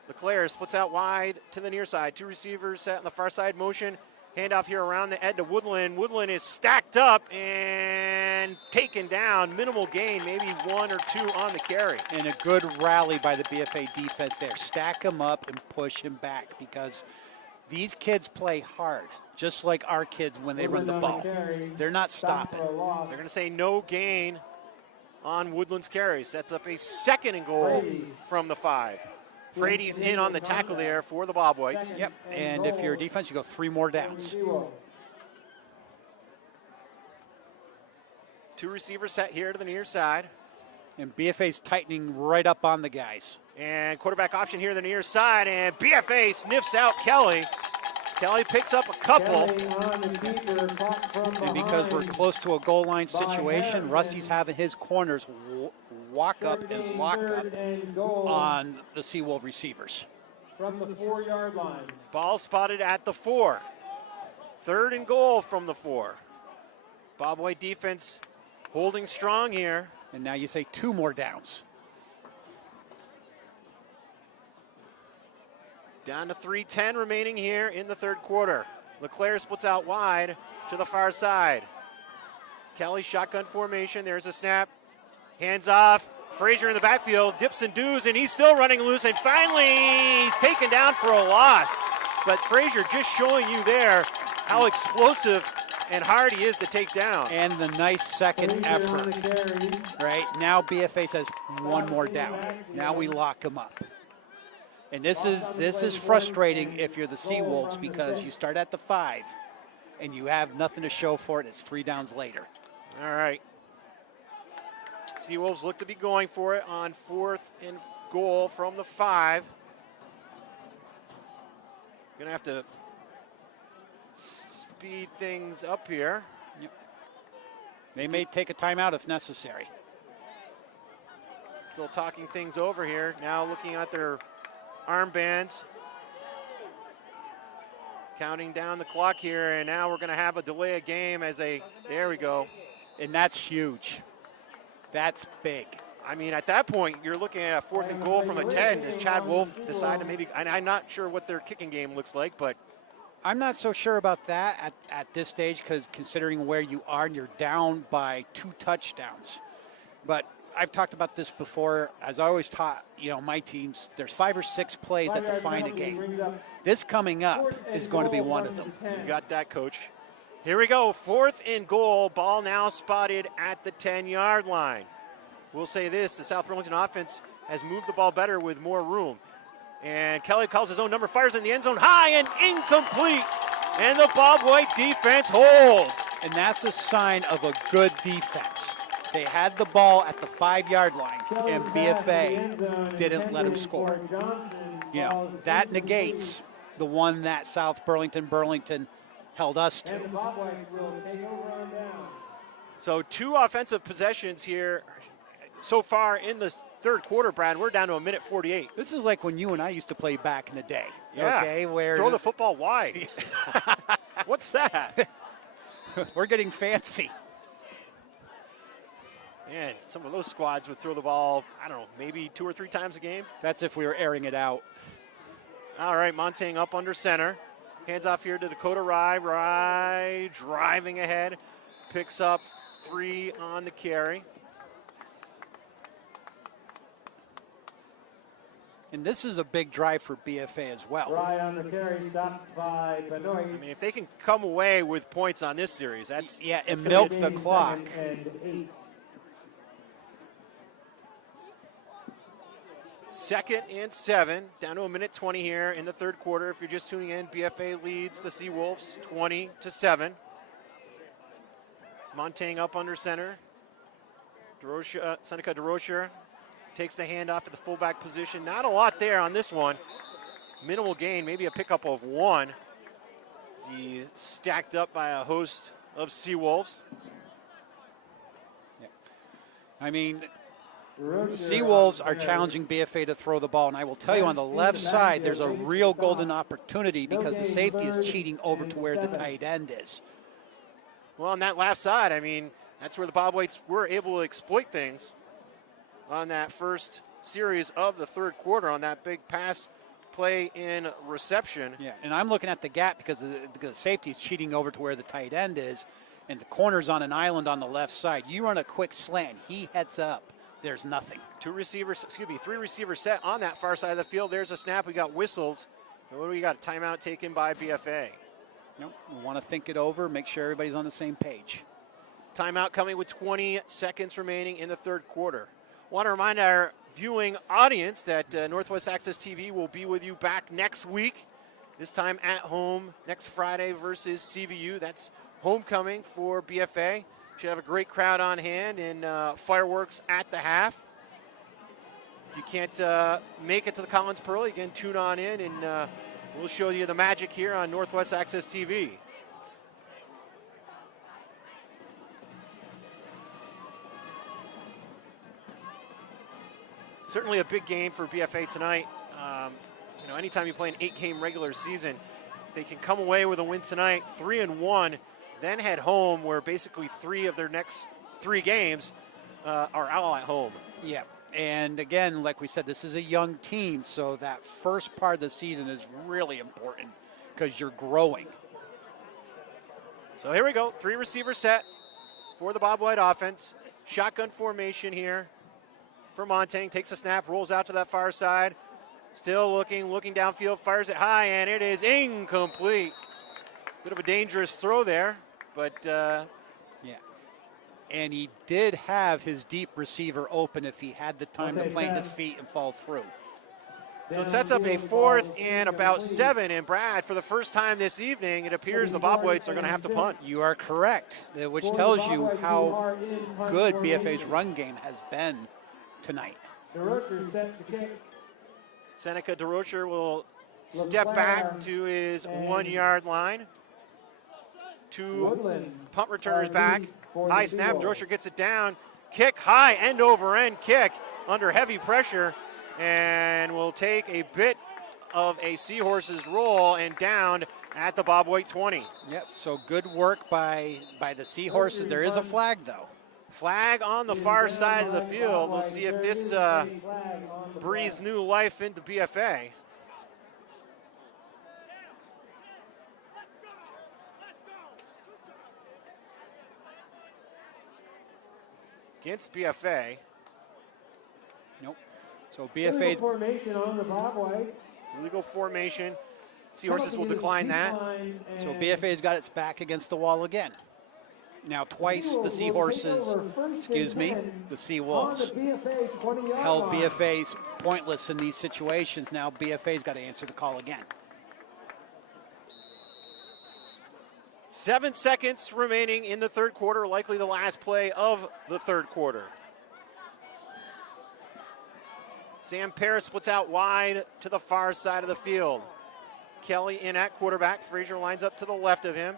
LeClaire splits out wide to the near side. 2 receivers set on the far side motion. Handoff here around the edge to Woodland. Woodland is stacked up and taken down. Minimal gain, maybe 1 or 2 on the carry. And a good rally by the BFA defense there. Stack him up and push him back because these kids play hard, just like our kids when they run the ball. They're not stopping. They're going to say no gain on Woodland's carry. Sets up a 2nd and goal from the 5. Frady's in on the tackle there for the Bobwhites. Yep, and if you're a defense, you go 3 more downs. 2 receivers set here to the near side. And BFA's tightening right up on the guys. And quarterback option here to the near side, and BFA sniffs out Kelly. Kelly picks up a couple. And because we're close to a goal line situation, Rusty's having his corners walk up and lock up on the SeaWolves receivers. From the 4-yard line. Ball spotted at the 4. 3rd and goal from the 4. Bobwhite defense holding strong here. And now you say 2 more downs. Down to 3:10 remaining here in the 3rd quarter. LeClaire splits out wide to the far side. Kelly shotgun formation. There's a snap. Hands off. Frazier in the backfield. Dips and doos, and he's still running loose. And finally, he's taken down for a loss. But Frazier just showing you there how explosive and hard he is to take down. And the nice second effort. Right? Now BFA says 1 more down. Now we lock him up. And this is frustrating if you're the SeaWolves because you start at the 5 and you have nothing to show for it. It's 3 downs later. All right. SeaWolves look to be going for it on 4th and goal from the 5. Gonna have to speed things up here. Yep. They may take a timeout if necessary. Still talking things over here. Now looking at their armbands. Counting down the clock here, and now we're going to have a delay of game as there we go. And that's huge. That's big. I mean, at that point, you're looking at a 4th and goal from a 10. Does Chad Wolf decide to maybe, and I'm not sure what their kicking game looks like, but. I'm not so sure about that at this stage because considering where you are and you're down by 2 touchdowns. But I've talked about this before. As I always taught, my teams, there's 5 or 6 plays that define a game. This coming up is going to be one of them. You got that, Coach. Here we go, 4th and goal. Ball now spotted at the 10-yard line. We'll say this, the South Burlington offense has moved the ball better with more room. And Kelly calls his own number, fires in the end zone, high and incomplete. And the Bobwhite defense holds. And that's a sign of a good defense. They had the ball at the 5-yard line, and BFA didn't let him score. That negates the one that South Burlington held us to. So 2 offensive possessions here so far in the 3rd quarter, Brad. We're down to 1:48. This is like when you and I used to play back in the day. Yeah. Okay, where throw the football wide. What's that? We're getting fancy. Man, some of those squads would throw the ball, I don't know, maybe 2 or 3 times a game. That's if we were airing it out. All right, Montaigne up under center. Hands off here to Dakota Rye driving ahead. Picks up 3 on the carry. And this is a big drive for BFA as well. Rye on the carry, stopped by Benoit. I mean, if they can come away with points on this series, that's and milk the clock. And 8. 2nd and 7, down to a minute 20 here in the third quarter. If you're just tuning in, BFA leads the SeaWolves 20-7. Montang up under center. Seneca DeRocher takes the handoff at the fullback position. Not a lot there on this one. Minimal gain, maybe a pickup of 1. He stacked up by a host of SeaWolves. Yeah. I mean, the SeaWolves are challenging BFA to throw the ball, and I will tell you on the left side, there's a real golden opportunity because the safety is cheating over to where the tight end is. Well, on that left side, I mean, that's where the Bobwhites were able to exploit things on that first series of the third quarter on that big pass play in reception. Yeah, and I'm looking at the gap because the safety is cheating over to where the tight end is, and the corner's on an island on the left side. You run a quick slant, he heads up. There's nothing. 3 receivers set on that far side of the field. There's a snap. We got whistles. And what do we got? A timeout taken by BFA. Nope. We want to think it over, make sure everybody's on the same page. Timeout coming with 20 seconds remaining in the third quarter. Want to remind our viewing audience that Northwest Access TV will be with you back next week, this time at home next Friday versus CVU. That's homecoming for BFA. Should have a great crowd on hand and fireworks at the half. If you can't make it to the Collins Pearl, you can tune on in and we'll show you the magic here on Northwest Access TV. Certainly a big game for BFA tonight. Anytime you play an 8-game regular season, they can come away with a win tonight, 3-1, then head home where basically 3 of their next 3 games are all at home. Yeah, and again, like we said, this is a young team, so that first part of the season is really important because you're growing. So here we go, 3 receiver set for the Bobwhite offense. Shotgun formation here for Montang. Takes a snap, rolls out to that far side. Still looking downfield, fires it high, and it is incomplete. Bit of a dangerous throw there, but yeah. And he did have his deep receiver open if he had the time to plant his feet and fall through. So it sets up a 4th and about 7, and Brad, for the first time this evening, it appears the Bobwhites are going to have to punt. You are correct, which tells you how good BFA's run game has been tonight. Seneca DeRocher will step back to his 1-yard line. 2 punt returners back. High snap, DeRocher gets it down. Kick, high end over end kick under heavy pressure, and will take a bit of a Seahorses roll and down at the Bobwhite 20. Yep, so good work by the Seahorses. There is a flag, though. Flag on the far side of the field. We'll see if this breathes new life into BFA. Against BFA. Nope. So BFA's formation on the Bobwhites. Illegal formation. Seahorses will decline that. So BFA's got its back against the wall again. Now twice the Seahorses, the SeaWolves held BFA's pointless in these situations. Now BFA's got to answer the call again. 7 seconds remaining in the third quarter, likely the last play of the third quarter. Sam Paris splits out wide to the far side of the field. Kelly in at quarterback. Frazier lines up to the left of him.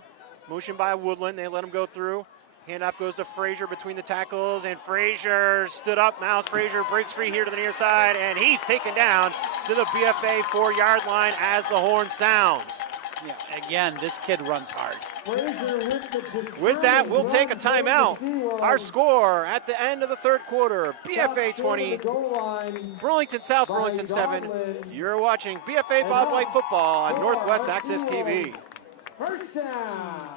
Motion by Woodland. They let him go through. Handoff goes to Frazier between the tackles, and Frazier stood up. Miles Frazier breaks free here to the near side, and he's taken down to the BFA 4-yard line as the horn sounds. Yeah, again, this kid runs hard. With that, we'll take a timeout. Our score at the end of the third quarter, BFA 20, Burlington South, Burlington 7. You're watching BFA Bobwhite football on Northwest Access TV. First down.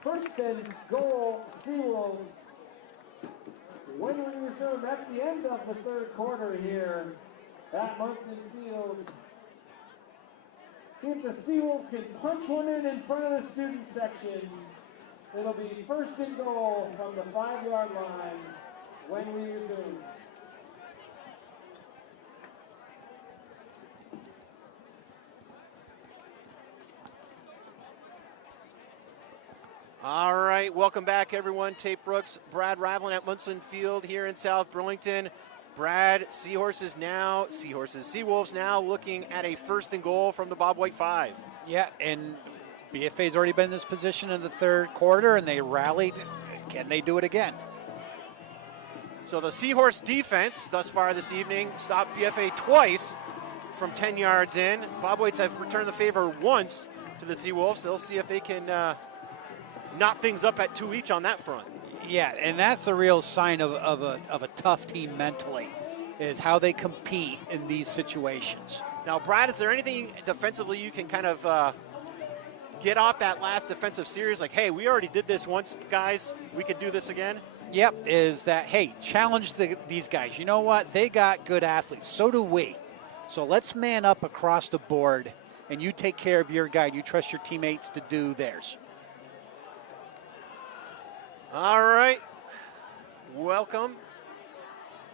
First and goal, SeaWolves. When we resume, that's the end of the third quarter here at Munson Field. See if the SeaWolves can punch one in front of the student section. It'll be first and goal from the 5-yard line when we resume. All right, welcome back, everyone. Tate Brooks, Brad Ravlin at Munson Field here in South Burlington. Brad, Seawolves now looking at a 1st and goal from the Bobwhite 5. Yeah, and BFA's already been in this position in the 3rd quarter, and they rallied. Can they do it again? So the Seahorse defense thus far this evening stopped BFA twice from 10 yards in. Bobwhites have returned the favor once to the Seawolves. They'll see if they can knot things up at 2 each on that front. Yeah, and that's a real sign of a tough team mentally, is how they compete in these situations. Now, Brad, is there anything defensively you can kind of get off that last defensive series? Like, hey, we already did this once, guys. We could do this again? Yep, is that, hey, challenge these guys. You know what? They got good athletes. So do we. So let's man up across the board, and you take care of your guy. You trust your teammates to do theirs. All right. Welcome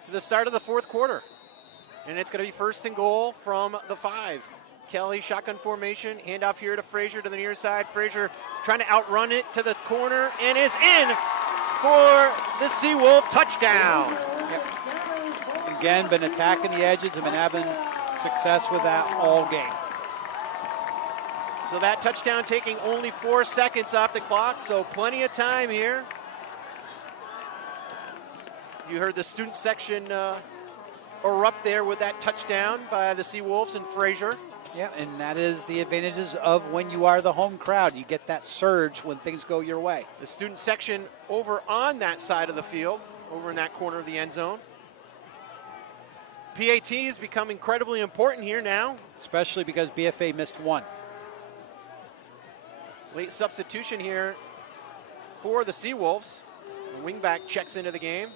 to the start of the 4th quarter. And it's going to be 1st and goal from the 5. Kelly, shotgun formation, handoff here to Frazier to the near side. Frazier trying to outrun it to the corner and is in for the Seawolf touchdown. Yep. Again, been attacking the edges and been having success with that all game. So that touchdown taking only 4 seconds off the clock, so plenty of time here. You heard the student section erupt there with that touchdown by the Seawolves and Frazier. Yeah, and that is the advantages of when you are the home crowd. You get that surge when things go your way. The student section over on that side of the field, over in that corner of the end zone. PAT has become incredibly important here now. Especially because BFA missed 1. Late substitution here for the Seawolves. The wingback checks into the game.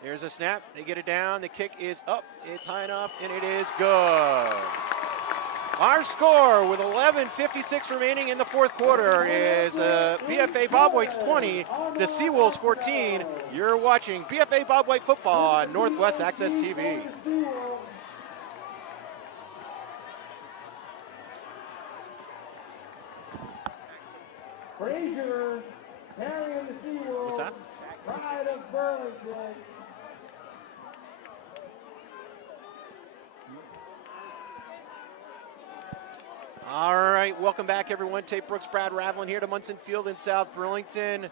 There's a snap. They get it down. The kick is up. It's high enough, and it is good. Our score with 11:56 remaining in the 4th quarter is BFA Bobwhites 20, the Seawolves 14. You're watching BFA Bobwhite football on Northwest Access TV. Frazier carrying the Seawolves. What's that? Pride of Burlington. All right, welcome back, everyone. Tate Brooks, Brad Ravlin here to Munson Field in South Burlington.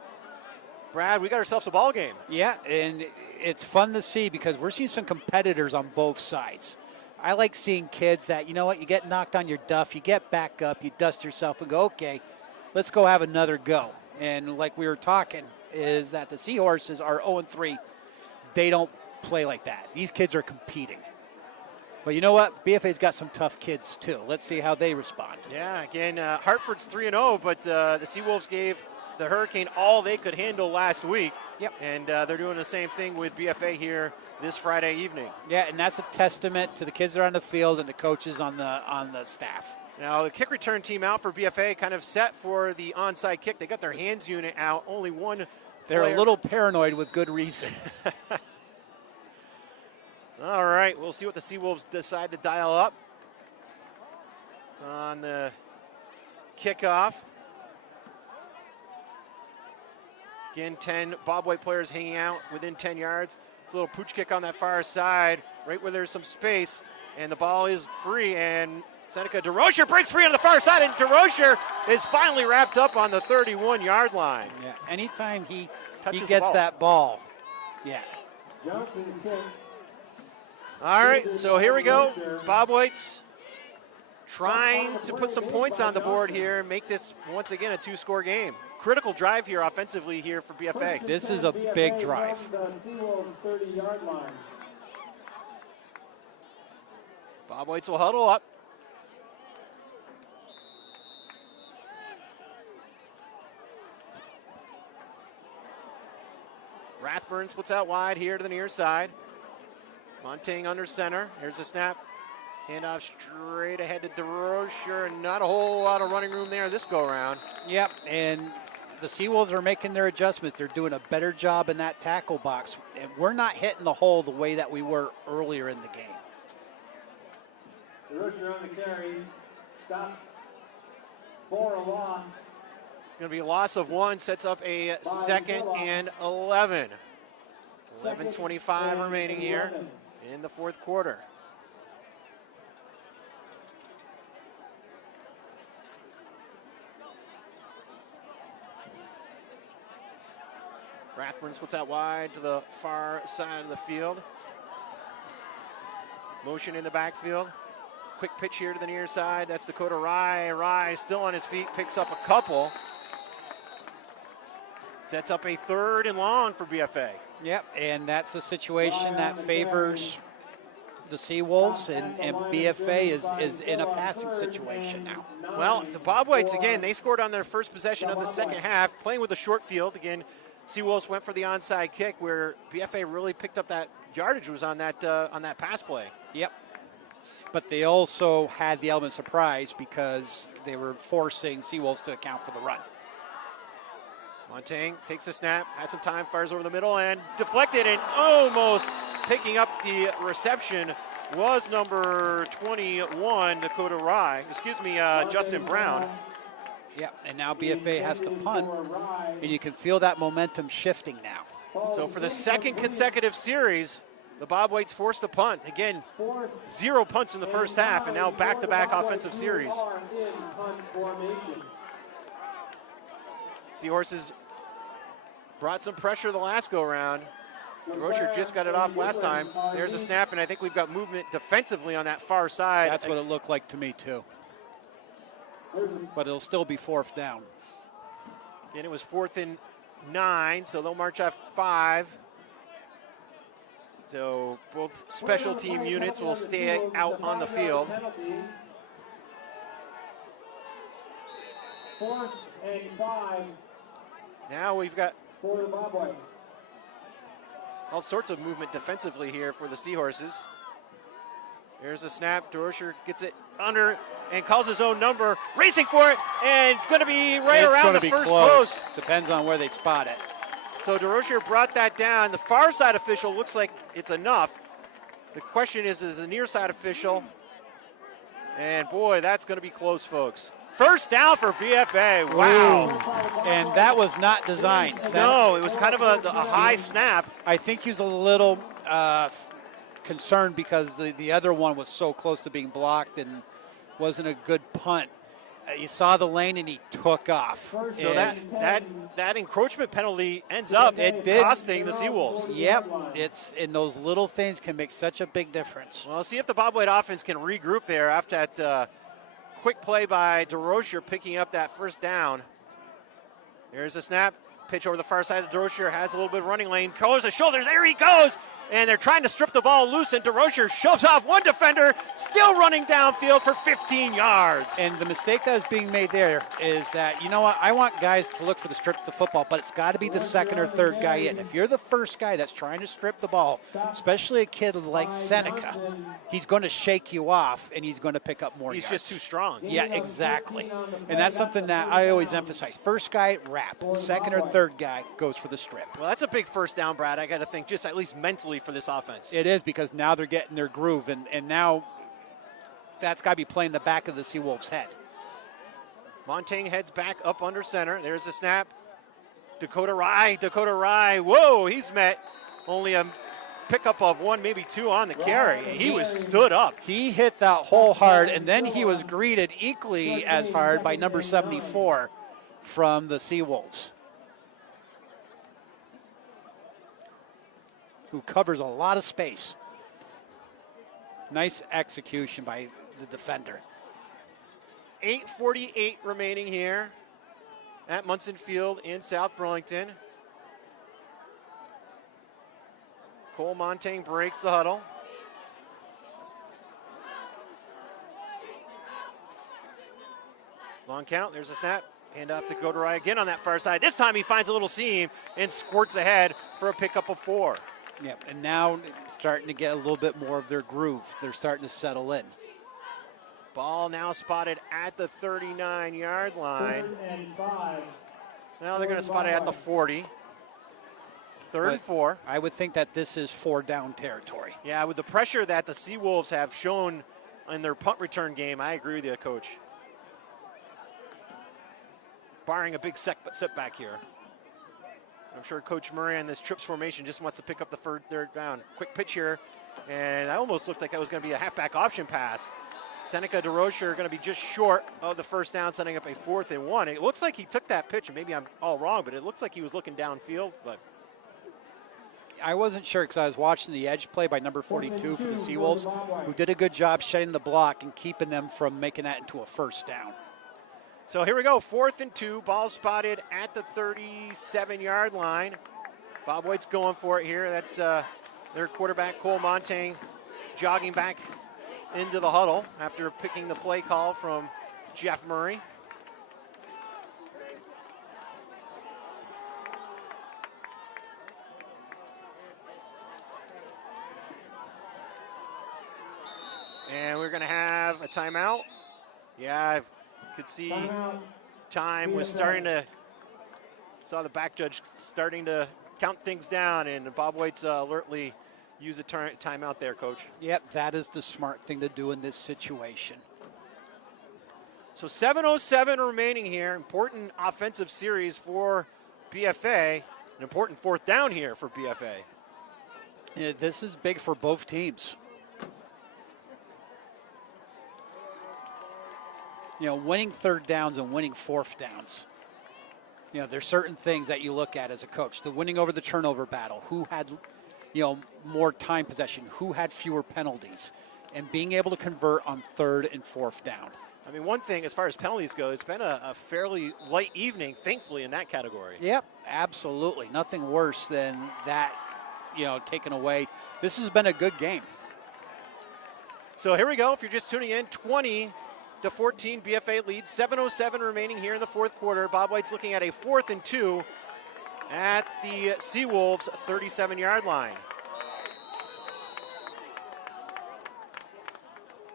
Brad, we got ourselves a ball game. Yeah, and it's fun to see because we're seeing some competitors on both sides. I like seeing kids that, you know what, you get knocked on your duff, you get back up, you dust yourself and go, okay, let's go have another go. And like we were talking, is that the Seahorses are 0-3. They don't play like that. These kids are competing. But you know what? BFA's got some tough kids, too. Let's see how they respond. Yeah, again, Hartford's 3-0, but the Seawolves gave the Hurricane all they could handle last week. Yep. And they're doing the same thing with BFA here this Friday evening. Yeah, and that's a testament to the kids that are on the field and the coaches on the staff. Now, the kick return team out for BFA kind of set for the onside kick. They got their hands unit out. Only one They're player. a little paranoid with good reason. All right, we'll see what the Seawolves decide to dial up on the kickoff. Again, 10 Bobwhite players hanging out within 10 yards. It's a little pooch kick on that far side, right where there's some space, and the ball is free, and Seneca DeRocher breaks free on the far side, and DeRocher is finally wrapped up on the 31-yard line. Yeah, anytime he the gets ball. that ball, yeah. Johnson's kick. All right, so here we go. Bobwhites trying to put some points on the board here, make this once again a 2-score game. Critical drive here offensively here for BFA. This is a big drive. The Seawolves 30-yard line. Bobwhites will huddle up. Rathburn splits out wide here to the near side. Montang under center. Here's a snap. Handoff straight ahead to DeRocher, and not a whole lot of running room there this go-around. Yep, and the Seawolves are making their adjustments. They're doing a better job in that tackle box, and we're not hitting the hole the way that we were earlier in the game. DeRocher on the carry. Stop. For a loss. Going to be a loss of 1, sets up a 2nd and 11. 11:25 remaining here in the fourth quarter. Rathburn splits out wide to the far side of the field. Motion in the backfield. Quick pitch here to the near side. That's Dakota Rye. Rye still on his feet, picks up a couple. Sets up a 3rd and long for BFA. Yep, and that's a situation that favors the SeaWolves, and BFA is in a passing situation now. Well, the Bobwhites, again, they scored on their first possession of the second half, playing with a short field. Again, SeaWolves went for the onside kick, where BFA really picked up that yardage was on that pass play. Yep. But they also had the element of surprise because they were forcing SeaWolves to account for the run. Montaigne takes the snap, has some time, fires over the middle, and deflected, and almost picking up the reception was number 21, Dakota Rye. Justin Brown. Yeah, and now BFA has to punt, and you can feel that momentum shifting now. So for the second consecutive series, the Bobwhites forced a punt. Again, 0 punts in the first half, and now back-to-back offensive series. Seahorses brought some pressure the last go-around. Rocher just got it off last time. There's a snap, and I think we've got movement defensively on that far side. That's what it looked like to me, too. But it'll still be 4th down. And it was 4th and 9, so they'll march off 5. So both special team units will stay out on the field. 4th and 5. Now we've got For the Bobwhites. all sorts of movement defensively here for the Seahorses. There's a snap. DeRocher gets it under and calls his own number, racing for it, and going to be right around the first post. Depends on where they spot it. So DeRocher brought that down. The far side official looks like it's enough. The question is the near side official? And boy, that's going to be close, folks. First down for BFA. Wow. Ooh. And that was not designed. No, it was kind of a high snap. I think he was a little concerned because the other one was so close to being blocked and wasn't a good punt. You saw the lane and he took off. So that encroachment penalty ends up costing the SeaWolves. Yep, and those little things can make such a big difference. Well, see if the Bobwhite offense can regroup there after that quick play by DeRocher picking up that first down. Here's a snap. Pitch over the far side of DeRocher, has a little bit of running lane, goes the shoulder, there he goes! And they're trying to strip the ball loose, and DeRocher shoves off one defender, still running downfield for 15 yards. And the mistake that is being made there is that, you know what, I want guys to look for the strip of the football, but it's got to be the second or third guy in. If you're the first guy that's trying to strip the ball, especially a kid like Seneca, he's going to shake you off, and he's going to pick up more yards. He's just too strong. Yeah, exactly. And that's something that I always emphasize. First guy, wrap. Second or third guy goes for the strip. Well, that's a big first down, Brad. I got to think just at least mentally for this offense. It is, because now they're getting their groove, and now that's got to be playing the back of the SeaWolves' head. Montaigne heads back up under center. There's a snap. Dakota Rye. Whoa, he's met only a pickup of 1, maybe 2 on the carry. He was stood up. He hit that hole hard, and then he was greeted equally as hard by number 74 from the SeaWolves, who covers a lot of space. Nice execution by the defender. 8:48 remaining here at Munson Field in South Burlington. Cole Montaigne breaks the huddle. Long count, there's a snap. Hand off to Dakota Rye again on that far side. This time he finds a little seam and squirts ahead for a pickup of 4. Yep, and now starting to get a little bit more of their groove. They're starting to settle in. Ball now spotted at the 39-yard line. Now they're going to spot it at the 40. 3rd and 4. I would think that this is 4 down territory. Yeah, with the pressure that the SeaWolves have shown in their punt return game, I agree with you, Coach. barring a big setback here. I'm sure Coach Murray on this trips formation just wants to pick up the third down. Quick pitch here, and that almost looked like that was going to be a halfback option pass. Seneca DeRocher going to be just short of the first down, setting up a 4th and 1. It looks like he took that pitch, and maybe I'm all wrong, but it looks like he was looking downfield. But I wasn't sure because I was watching the edge play by number 42 for the SeaWolves, who did a good job shedding the block and keeping them from making that into a first down. so here we go, 4th and 2, ball spotted at the 37-yard line. Bobwhites going for it here. That's their quarterback, Cole Montaigne, jogging back into the huddle after picking the play call from Jeff Murray. And we're going to have a timeout. Yeah, I could see time was starting to, saw the back judge starting to count things down, and the Bobwhites alertly use a timeout there, Coach. Yep, that is the smart thing to do in this situation. So 7:07 remaining here. Important offensive series for BFA. An important 4th down here for BFA. Yeah, this is big for both teams. You know, winning 3rd downs and winning 4th downs. You know, there's certain things that you look at as a coach. The winning over the turnover battle, who had, you know, more time possession, who had fewer penalties, and being able to convert on 3rd and 4th down. I mean, one thing as far as penalties go, it's been a fairly light evening, thankfully, in that category. Yep, absolutely. Nothing worse than that, you know, taken away. This has been a good game. So here we go. If you're just tuning in, 20-14 BFA leads. 7:07 remaining here in the 4th quarter. Bobwhites looking at a 4th and 2 at the SeaWolves 37-yard line.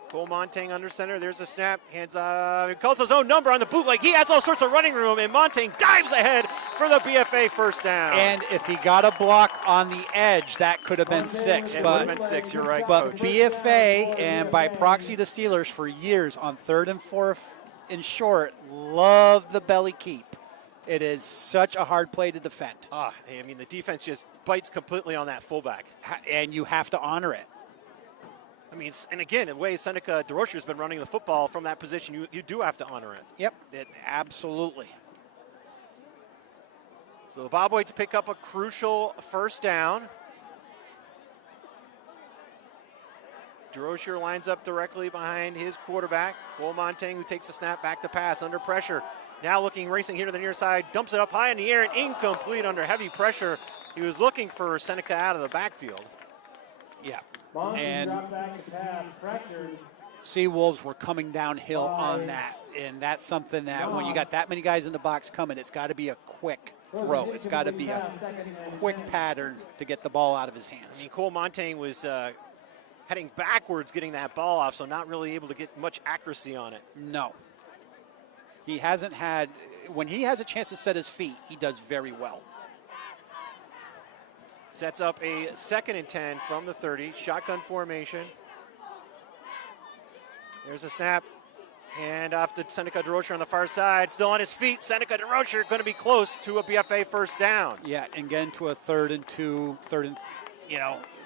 Cole Montaigne under center. There's a snap. Hands up. He calls his own number on the bootleg. He has all sorts of running room, and Montaigne dives ahead for the BFA first down. And if he got a block on the edge, that could have been 6. It would have been 6. You're right, But Coach. BFA, and by proxy the Steelers for years on 3rd and 4th and short, love the belly keep. It is such a hard play to defend. I mean, the defense just bites completely on that fullback. And you have to honor it. I mean, and again, the way Seneca DeRocher has been running the football from that position, you do have to honor it. Yep, absolutely. So the Bobwhites pick up a crucial first down. DeRocher lines up directly behind his quarterback, Cole Montaigne, who takes the snap back to pass under pressure. Now looking, racing here to the near side, dumps it up high in the air and incomplete under heavy pressure. He was looking for Seneca out of the backfield. Yeah. And SeaWolves were coming downhill on that. And that's something that when you got that many guys in the box coming, it's got to be a quick throw. It's got to be a quick pattern to get the ball out of his hands. I mean, Cole Montaigne was heading backwards getting that ball off, so not really able to get much accuracy on it. No. He hasn't had, when he has a chance to set his feet, he does very well. Sets up a 2nd and 10 from the 30, shotgun formation. There's a snap, and off to Seneca DeRocher on the far side, still on his feet. Seneca DeRocher going to be close to a BFA first down. Yeah, and get into a 3rd and 2,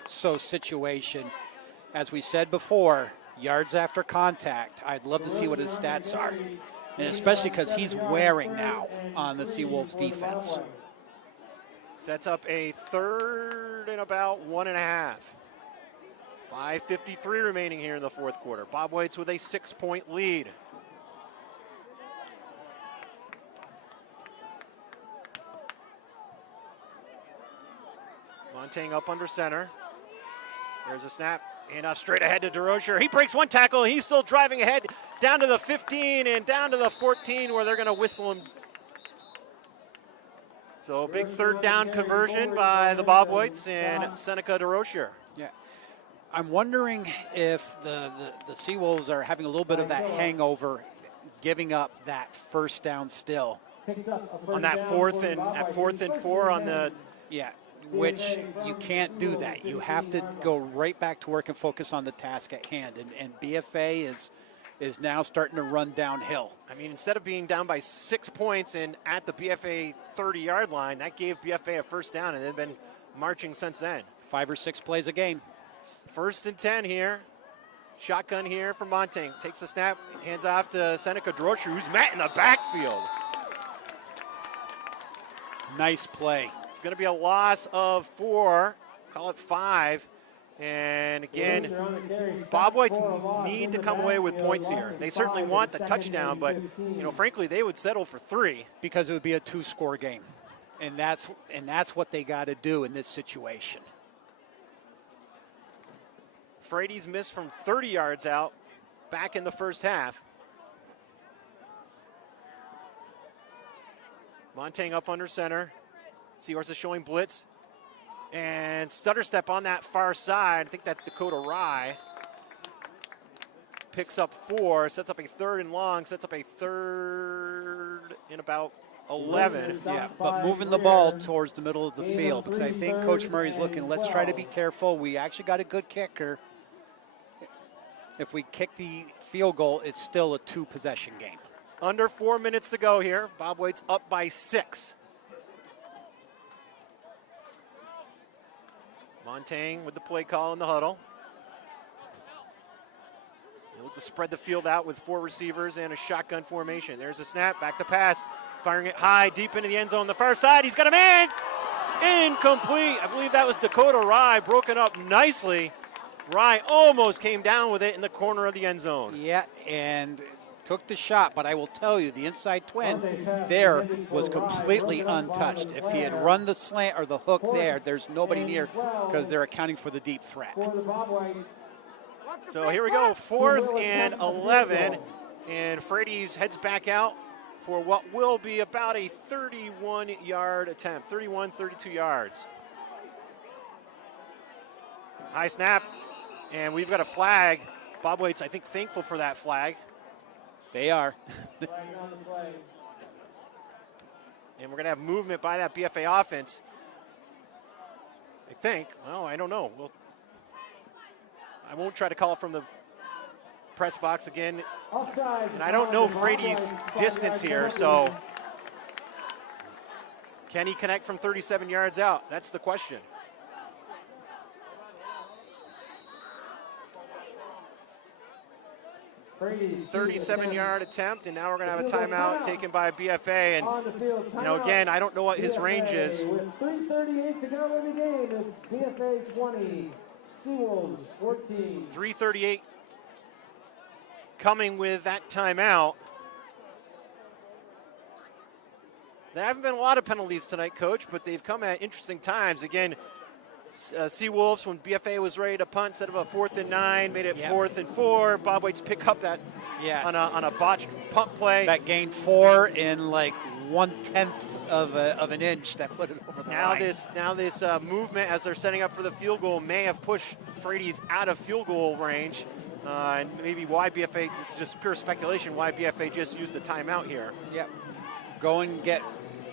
so situation. As we said before, yards after contact, I'd love to see what his stats are, and especially because he's wearing now on the SeaWolves defense. Sets up a 3rd and about 1.5. 5:53 remaining here in the 4th quarter. Bobwhites with a 6-point lead. Montaigne up under center. There's a snap. And straight ahead to DeRocher. He breaks one tackle, and he's still driving ahead down to the 15 and down to the 14 where they're going to whistle him. So a big 3rd down conversion by the Bobwhites and Seneca DeRocher. Yeah. I'm wondering if the SeaWolves are having a little bit of that hangover, giving up that first down still. On that 4th and 4 on the... Yeah, which you can't do that. You have to go right back to work and focus on the task at hand. And BFA is is now starting to run downhill. I mean, instead of being down by 6 points and at the BFA 30-yard line, that gave BFA a first down, and they've been marching since then. 5 or 6 plays a game. 1st and 10 here. Shotgun here for Montaigne. Takes the snap, hands off to Seneca Droscher, who's met in the backfield. Nice play. It's going to be a loss of 4, call it 5. And again, Bobwhites need to come away with points here. They certainly want the touchdown, but frankly, they would settle for 3 because it would be a 2-score game, and that's what they got to do in this situation. Frady's missed from 30 yards out back in the first half. Montaigne up under center. Seahorse is showing blitz. And stutter step on that far side. I think that's Dakota Rye. Picks up 4, sets up a 3rd and long, sets up a 3rd and about 11. Yeah, but moving the ball towards the middle of the field, because I think Coach Murray's looking, let's try to be careful. We actually got a good kicker. If we kick the field goal, it's still a 2-possession game. Under 4 minutes to go here. Bobwhites up by 6. Montaigne with the play call in the huddle. They look to spread the field out with 4 receivers and a shotgun formation. There's a snap, back to pass. Firing it high, deep into the end zone. The far side, he's got a man. Incomplete. I believe that was Dakota Rye, broken up nicely. Rye almost came down with it in the corner of the end zone. Yeah, and took the shot, but I will tell you, the inside twin there was completely untouched. If he had run the slant or the hook there, there's nobody near because they're accounting for the deep threat. So here we go, 4th and 11, and Frady's heads back out for what will be about a 31-yard attempt, 31, 32 yards. High snap, and we've got a flag. Bobwhites, I think, thankful for that flag. They are. And we're going to have movement by that BFA offense. I think. Well, I don't know. I won't try to call from the press box again. And I don't know Frady's distance here, so can he connect from 37 yards out? That's the question. 37-yard attempt, and now we're going to have a timeout taken by BFA. And, again, I don't know what his range is. With 3:38 to go in the game, it's BFA 20, SeaWolves 14. 3:38 coming with that timeout. There haven't been a lot of penalties tonight, Coach, but they've come at interesting times. Again, SeaWolves, when BFA was ready to punt, instead of a 4th and 9, made it 4th and 4. Bobwhites pick up that on a botched punt play. That gained 4 in like 1/10 of an inch that put it over the line. Now this movement as they're setting up for the field goal may have pushed Frady's out of field goal range. And maybe why BFA, this is just pure speculation, why BFA just used the timeout here. Yep. Go and get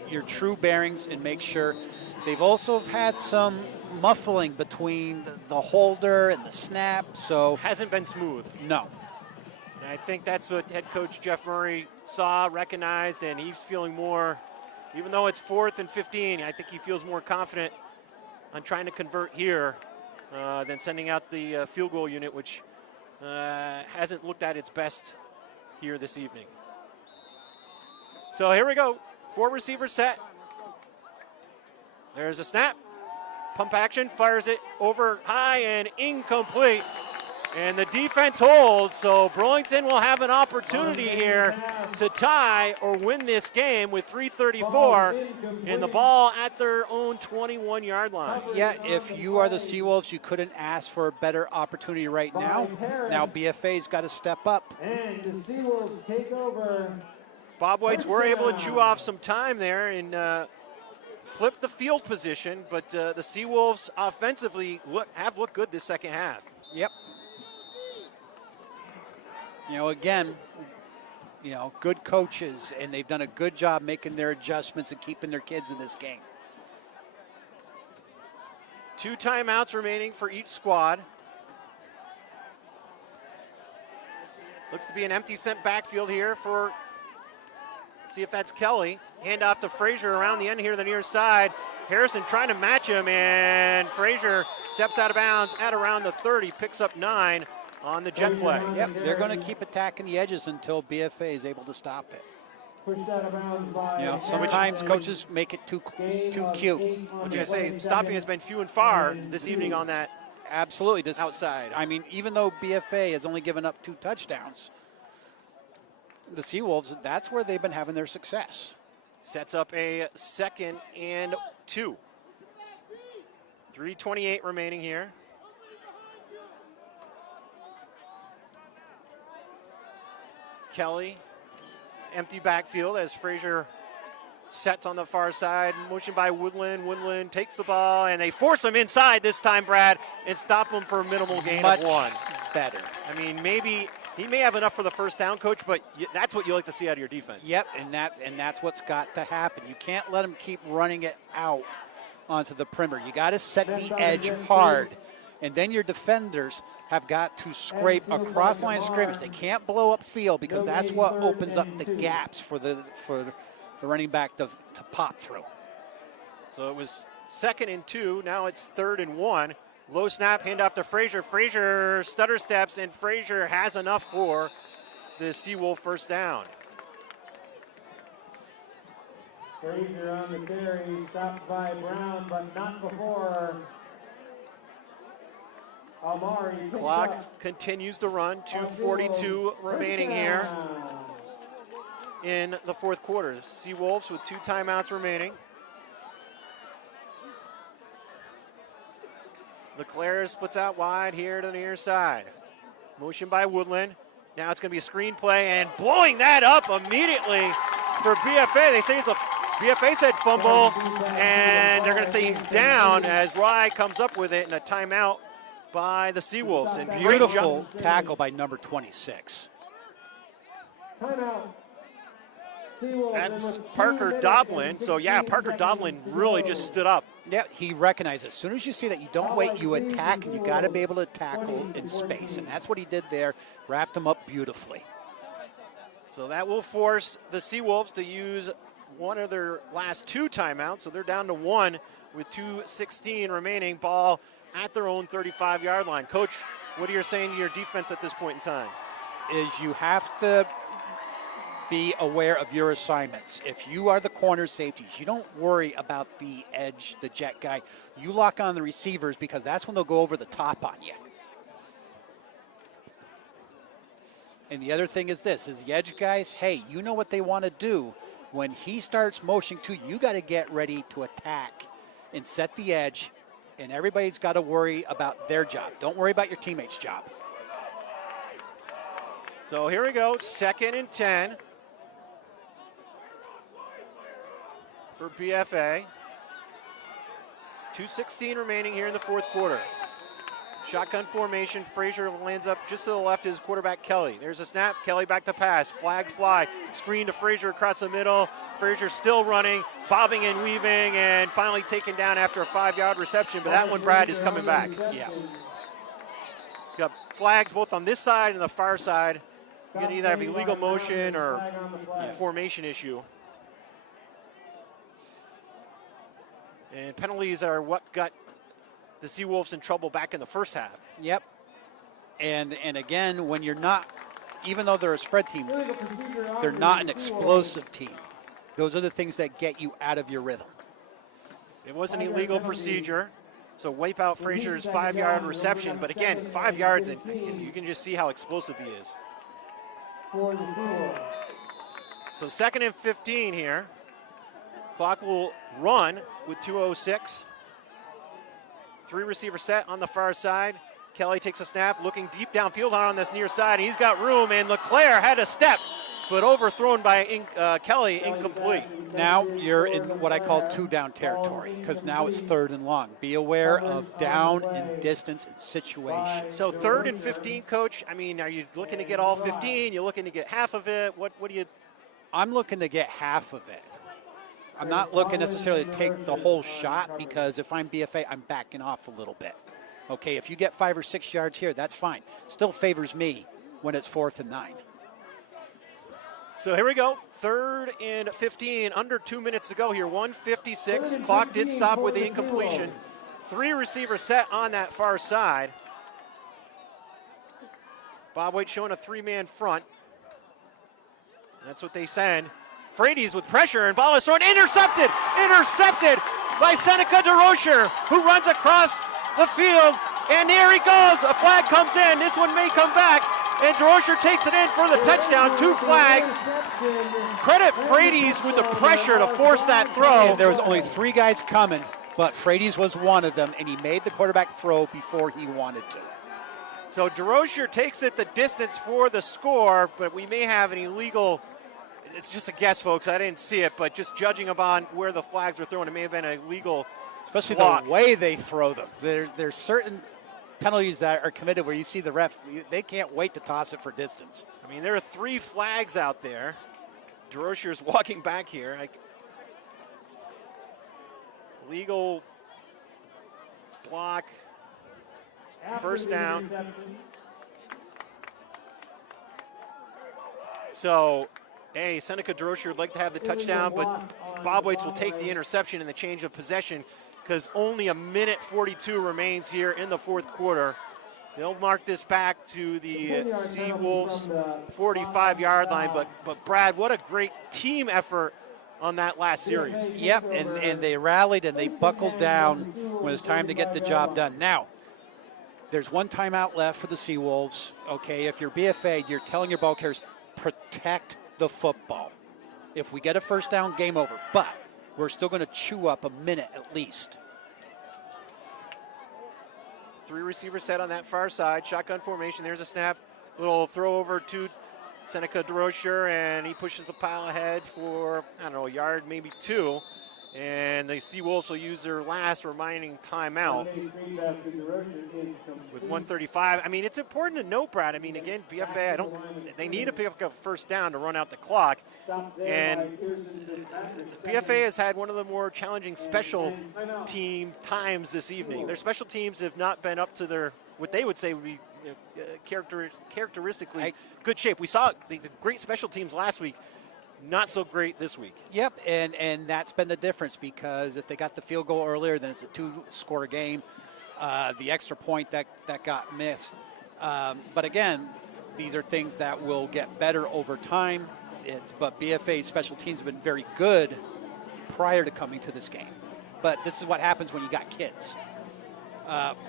your true bearings and make sure. They've also had some muffling between the holder and the snap, so hasn't been smooth. No. And I think that's what head coach Jeff Murray saw, recognized, and he's feeling more, even though it's 4th and 15, I think he feels more confident on trying to convert here than sending out the field goal unit, which hasn't looked at its best here this evening. So here we go, 4 receivers set. There's a snap. Pump action, fires it over high and incomplete. And the defense holds, so Burlington will have an opportunity here to tie or win this game with 3:34 and the ball at their own 21-yard line. Yeah, if you are the SeaWolves, you couldn't ask for a better opportunity right now. Now BFA's got to step up. And the SeaWolves take over. Bobwhites were able to chew off some time there and flip the field position, but the SeaWolves offensively have looked good this second half. Yep. Again, good coaches, and they've done a good job making their adjustments and keeping their kids in this game. 2 timeouts remaining for each squad. Looks to be an empty set backfield here for, see if that's Kelly. Hand off to Frazier around the end here to the near side. Harrison trying to match him, and Frazier steps out of bounds at around the 30, picks up 9 on the jet play. Yep, they're going to keep attacking the edges until BFA is able to stop it. Pushed out of bounds by. You know, sometimes coaches make it too cute. What you say? Stopping has been few and far this evening on that Absolutely. outside. I mean, even though BFA has only given up 2 touchdowns, the SeaWolves, that's where they've been having their success. Sets up a 2nd and 2. 3:28 remaining here. Kelly, empty backfield as Frazier sets on the far side. Motion by Woodland. Woodland takes the ball, and they force him inside this time, Brad, and stop him for a minimal gain Much of 1. better. I mean, maybe he may have enough for the first down, Coach, but that's what you like to see out of your defense. Yep, and that's what's got to happen. You can't let them keep running it out onto the perimeter. You got to set the edge hard, and then your defenders have got to scrape across the line of scrimmage. They can't blow up field because that's what opens up the gaps for the running back to pop through. So it was 2nd and 2. Now it's 3rd and 1. Low snap, handoff to Frazier. Frazier stutter steps, and Frazier has enough for the SeaWolf first down. Frazier on the carry, stopped by Brown, but not before Amari. Clock continues to run. 2:42 remaining here in the 4th quarter. SeaWolves with 2 timeouts remaining. LeClaire splits out wide here to the near side. Motion by Woodland. Now it's going to be a screen play, and blowing that up immediately for BFA. They say it's a BFA said fumble, and they're going to say he's down as Rye comes up with it in a timeout by the SeaWolves. And Beautiful tackle by number 26. Timeout. That's Parker Doblin. So, yeah, Parker Doblin really just stood up. Yeah, he recognized it. As soon as you see that, you don't wait, you attack, and you got to be able to tackle in space. And that's what he did there, wrapped him up beautifully. So that will force the SeaWolves to use one of their last 2 timeouts. So they're down to 1 with 2:16 remaining. Ball at their own 35-yard line. Coach, what are you saying to your defense at this point in time? Is you have to be aware of your assignments. If you are the corner safeties, you don't worry about the edge, the jet guy. You lock on the receivers because that's when they'll go over the top on you. And the other thing is this, is the edge guys, hey, you know what they want to do. When he starts motioning to you, got to get ready to attack and set the edge, and everybody's got to worry about their job. Don't worry about your teammates' job. So here we go, 2nd and 10 for BFA. 2:16 remaining here in the 4th quarter. Shotgun formation. Frazier lands up just to the left is quarterback Kelly. There's a snap. Kelly back to pass. Flag fly. Screen to Frazier across the middle. Frazier still running, bobbing and weaving, and finally taken down after a 5-yard reception. But that one, Brad, is coming back. Yeah. Got flags both on this side and the far side. You're going to either have illegal motion or a formation issue. And penalties are what got the SeaWolves in trouble back in the first half. Yep. And again, when you're not, even though they're a spread team, they're not an explosive team. Those are the things that get you out of your rhythm. It was an illegal procedure, so wipe out Frazier's 5-yard reception. But again, 5 yards, and you can just see how explosive he is. So 2nd and 15 here. Clock will run with 2:06. 3 receiver set on the far side. Kelly takes a snap, looking deep downfield on this near side. He's got room, and LeClaire had a step, but overthrown by Kelly, incomplete. Now you're in what I call 2-down territory, because now it's 3rd and long. Be aware of down and distance and situation. So 3rd and 15, Coach. I mean, are you looking to get all 15? You looking to get half of it? What do you? I'm looking to get half of it. I'm not looking necessarily to take the whole shot, because if I'm BFA, I'm backing off a little bit. Okay, if you get 5 or 6 yards here, that's fine. Still favors me when it's 4th and 9. So here we go. 3rd and 15, under 2 minutes to go here. 1:56. Clock did stop with the incompletion. 3 receivers set on that far side. Bobwhites showing a 3-man front. That's what they send. Frady's with pressure, and ball is thrown. Intercepted! Intercepted by Seneca DeRocher, who runs across the field. And there he goes. A flag comes in. This one may come back. And DeRocher takes it in for the touchdown. 2 flags. Credit Frady's with the pressure to force that throw. And there was only 3 guys coming, but Frady's was one of them, and he made the quarterback throw before he wanted to. So DeRocher takes it the distance for the score, but we may have an illegal. It's just a guess, folks. I didn't see it, but just judging upon where the flags were thrown, it may have been an illegal Especially block. the way they throw them. There's certain penalties that are committed where you see the ref, they can't wait to toss it for distance. I mean, there are 3 flags out there. DeRocher's walking back here. Legal block. First down. So, hey, Seneca DeRocher would like to have the touchdown, but Bobwhites will take the interception in the change of possession because only 1:42 remains here in the 4th quarter. They'll mark this back to the SeaWolves 45-yard line. But Brad, what a great team effort on that last series. Yep, and they rallied and they buckled down when it's time to get the job done. Now, there's 1 timeout left for the SeaWolves. Okay, if you're BFA, you're telling your ball carriers, protect the football. If we get a first down, game over. But we're still going to chew up a minute at least. 3 receivers set on that far side. Shotgun formation. There's a snap. Little throw over to Seneca DeRocher, and he pushes the pile ahead for, I don't know, a yard, maybe 2. And the SeaWolves will use their last remaining timeout with 1:35. I mean, it's important to note, Brad. I mean, again, BFA, they need to pick up a first down to run out the clock. And BFA has had one of the more challenging special team times this evening. Their special teams have not been up to their, what they would say would be characteristically good shape. We saw the great special teams last week. Not so great this week. Yep, and that's been the difference, because if they got the field goal earlier, then it's a 2-score game. The extra point that got missed. But again, these are things that will get better over time. But BFA special teams have been very good prior to coming to this game. But this is what happens when you got kids.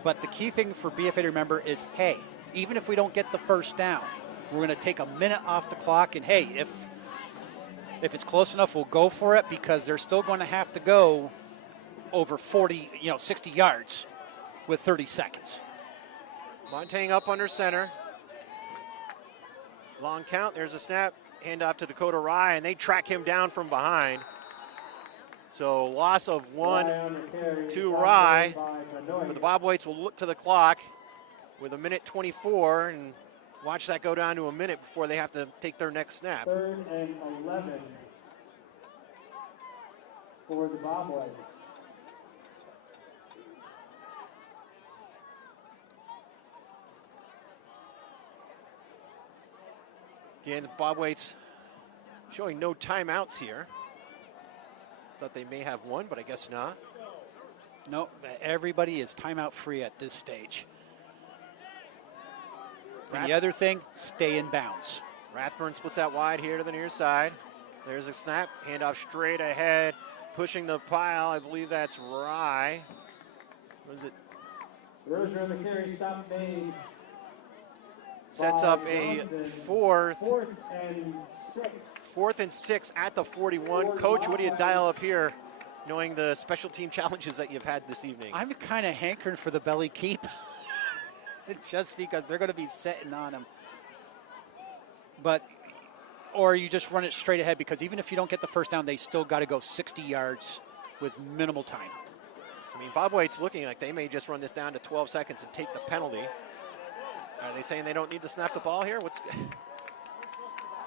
But the key thing for BFA to remember is, hey, even if we don't get the first down, we're going to take a minute off the clock, and hey, if it's close enough, we'll go for it, because they're still going to have to go over 60 yards with 30 seconds. Montaigne up under center. Long count. There's a snap. Handoff to Dakota Rye, and they track him down from behind. So loss of 1 to Rye. But the Bobwhites will look to the clock with 1:24 and watch that go down to a minute before they have to take their next snap. 3rd and 11 for the Bobwhites. Again, the Bobwhites showing no timeouts here. Thought they may have one, but I guess not. No, everybody is timeout free at this stage. And the other thing, stay in bounds. Rathburn splits out wide here to the near side. There's a snap, handoff straight ahead, pushing the pile. I believe that's Rye. What is it? Rozier on the carry, stop made. Sets up a 4th. 4th and 6. 4th and 6 at the 41. Coach, what do you dial up here, knowing the special team challenges that you've had this evening? I'm kind of hankering for the belly keep. It's just because they're going to be sitting on them. Or you just run it straight ahead, because even if you don't get the first down, they still got to go 60 yards with minimal time. I mean, Bobwhite's looking like they may just run this down to 12 seconds and take the penalty. Are they saying they don't need to snap the ball here?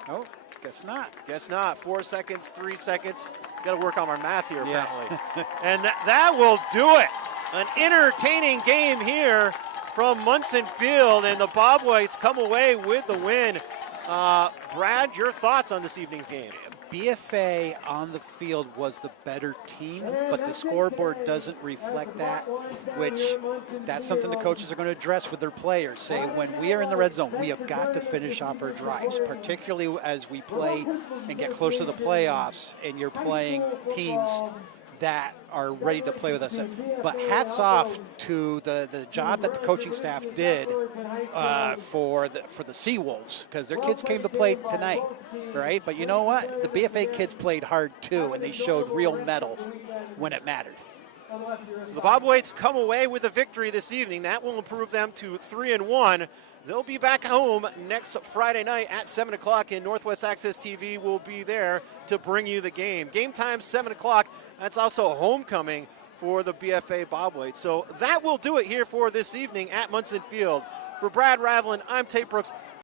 Oh, guess not. Guess not. 4 seconds, 3 seconds. Got to work on our math here, Yeah. apparently. And that will do it. An entertaining game here from Munson Field, and the Bobwhites come away with the win. Brad, your thoughts on this evening's game? BFA on the field was the better team, but the scoreboard doesn't reflect that, which that's something the coaches are going to address with their players. Say, when we are in the red zone, we have got to finish off our drives, particularly as we play and get close to the playoffs and you're playing teams that are ready to play with us. But hats off to the job that the coaching staff did for the SeaWolves, because their kids came to play tonight, right? But you know what? The BFA kids played hard too, and they showed real mettle when it mattered. So the Bobwhites come away with a victory this evening. That will improve them to 3-1. They'll be back home next Friday night at 7 o'clock, and Northwest Access TV will be there to bring you the game. Game time, 7 o'clock. That's also homecoming for the BFA Bobwhites. So that will do it here for this evening at Munson Field. For Brad Ravlin, I'm Tate Brooks.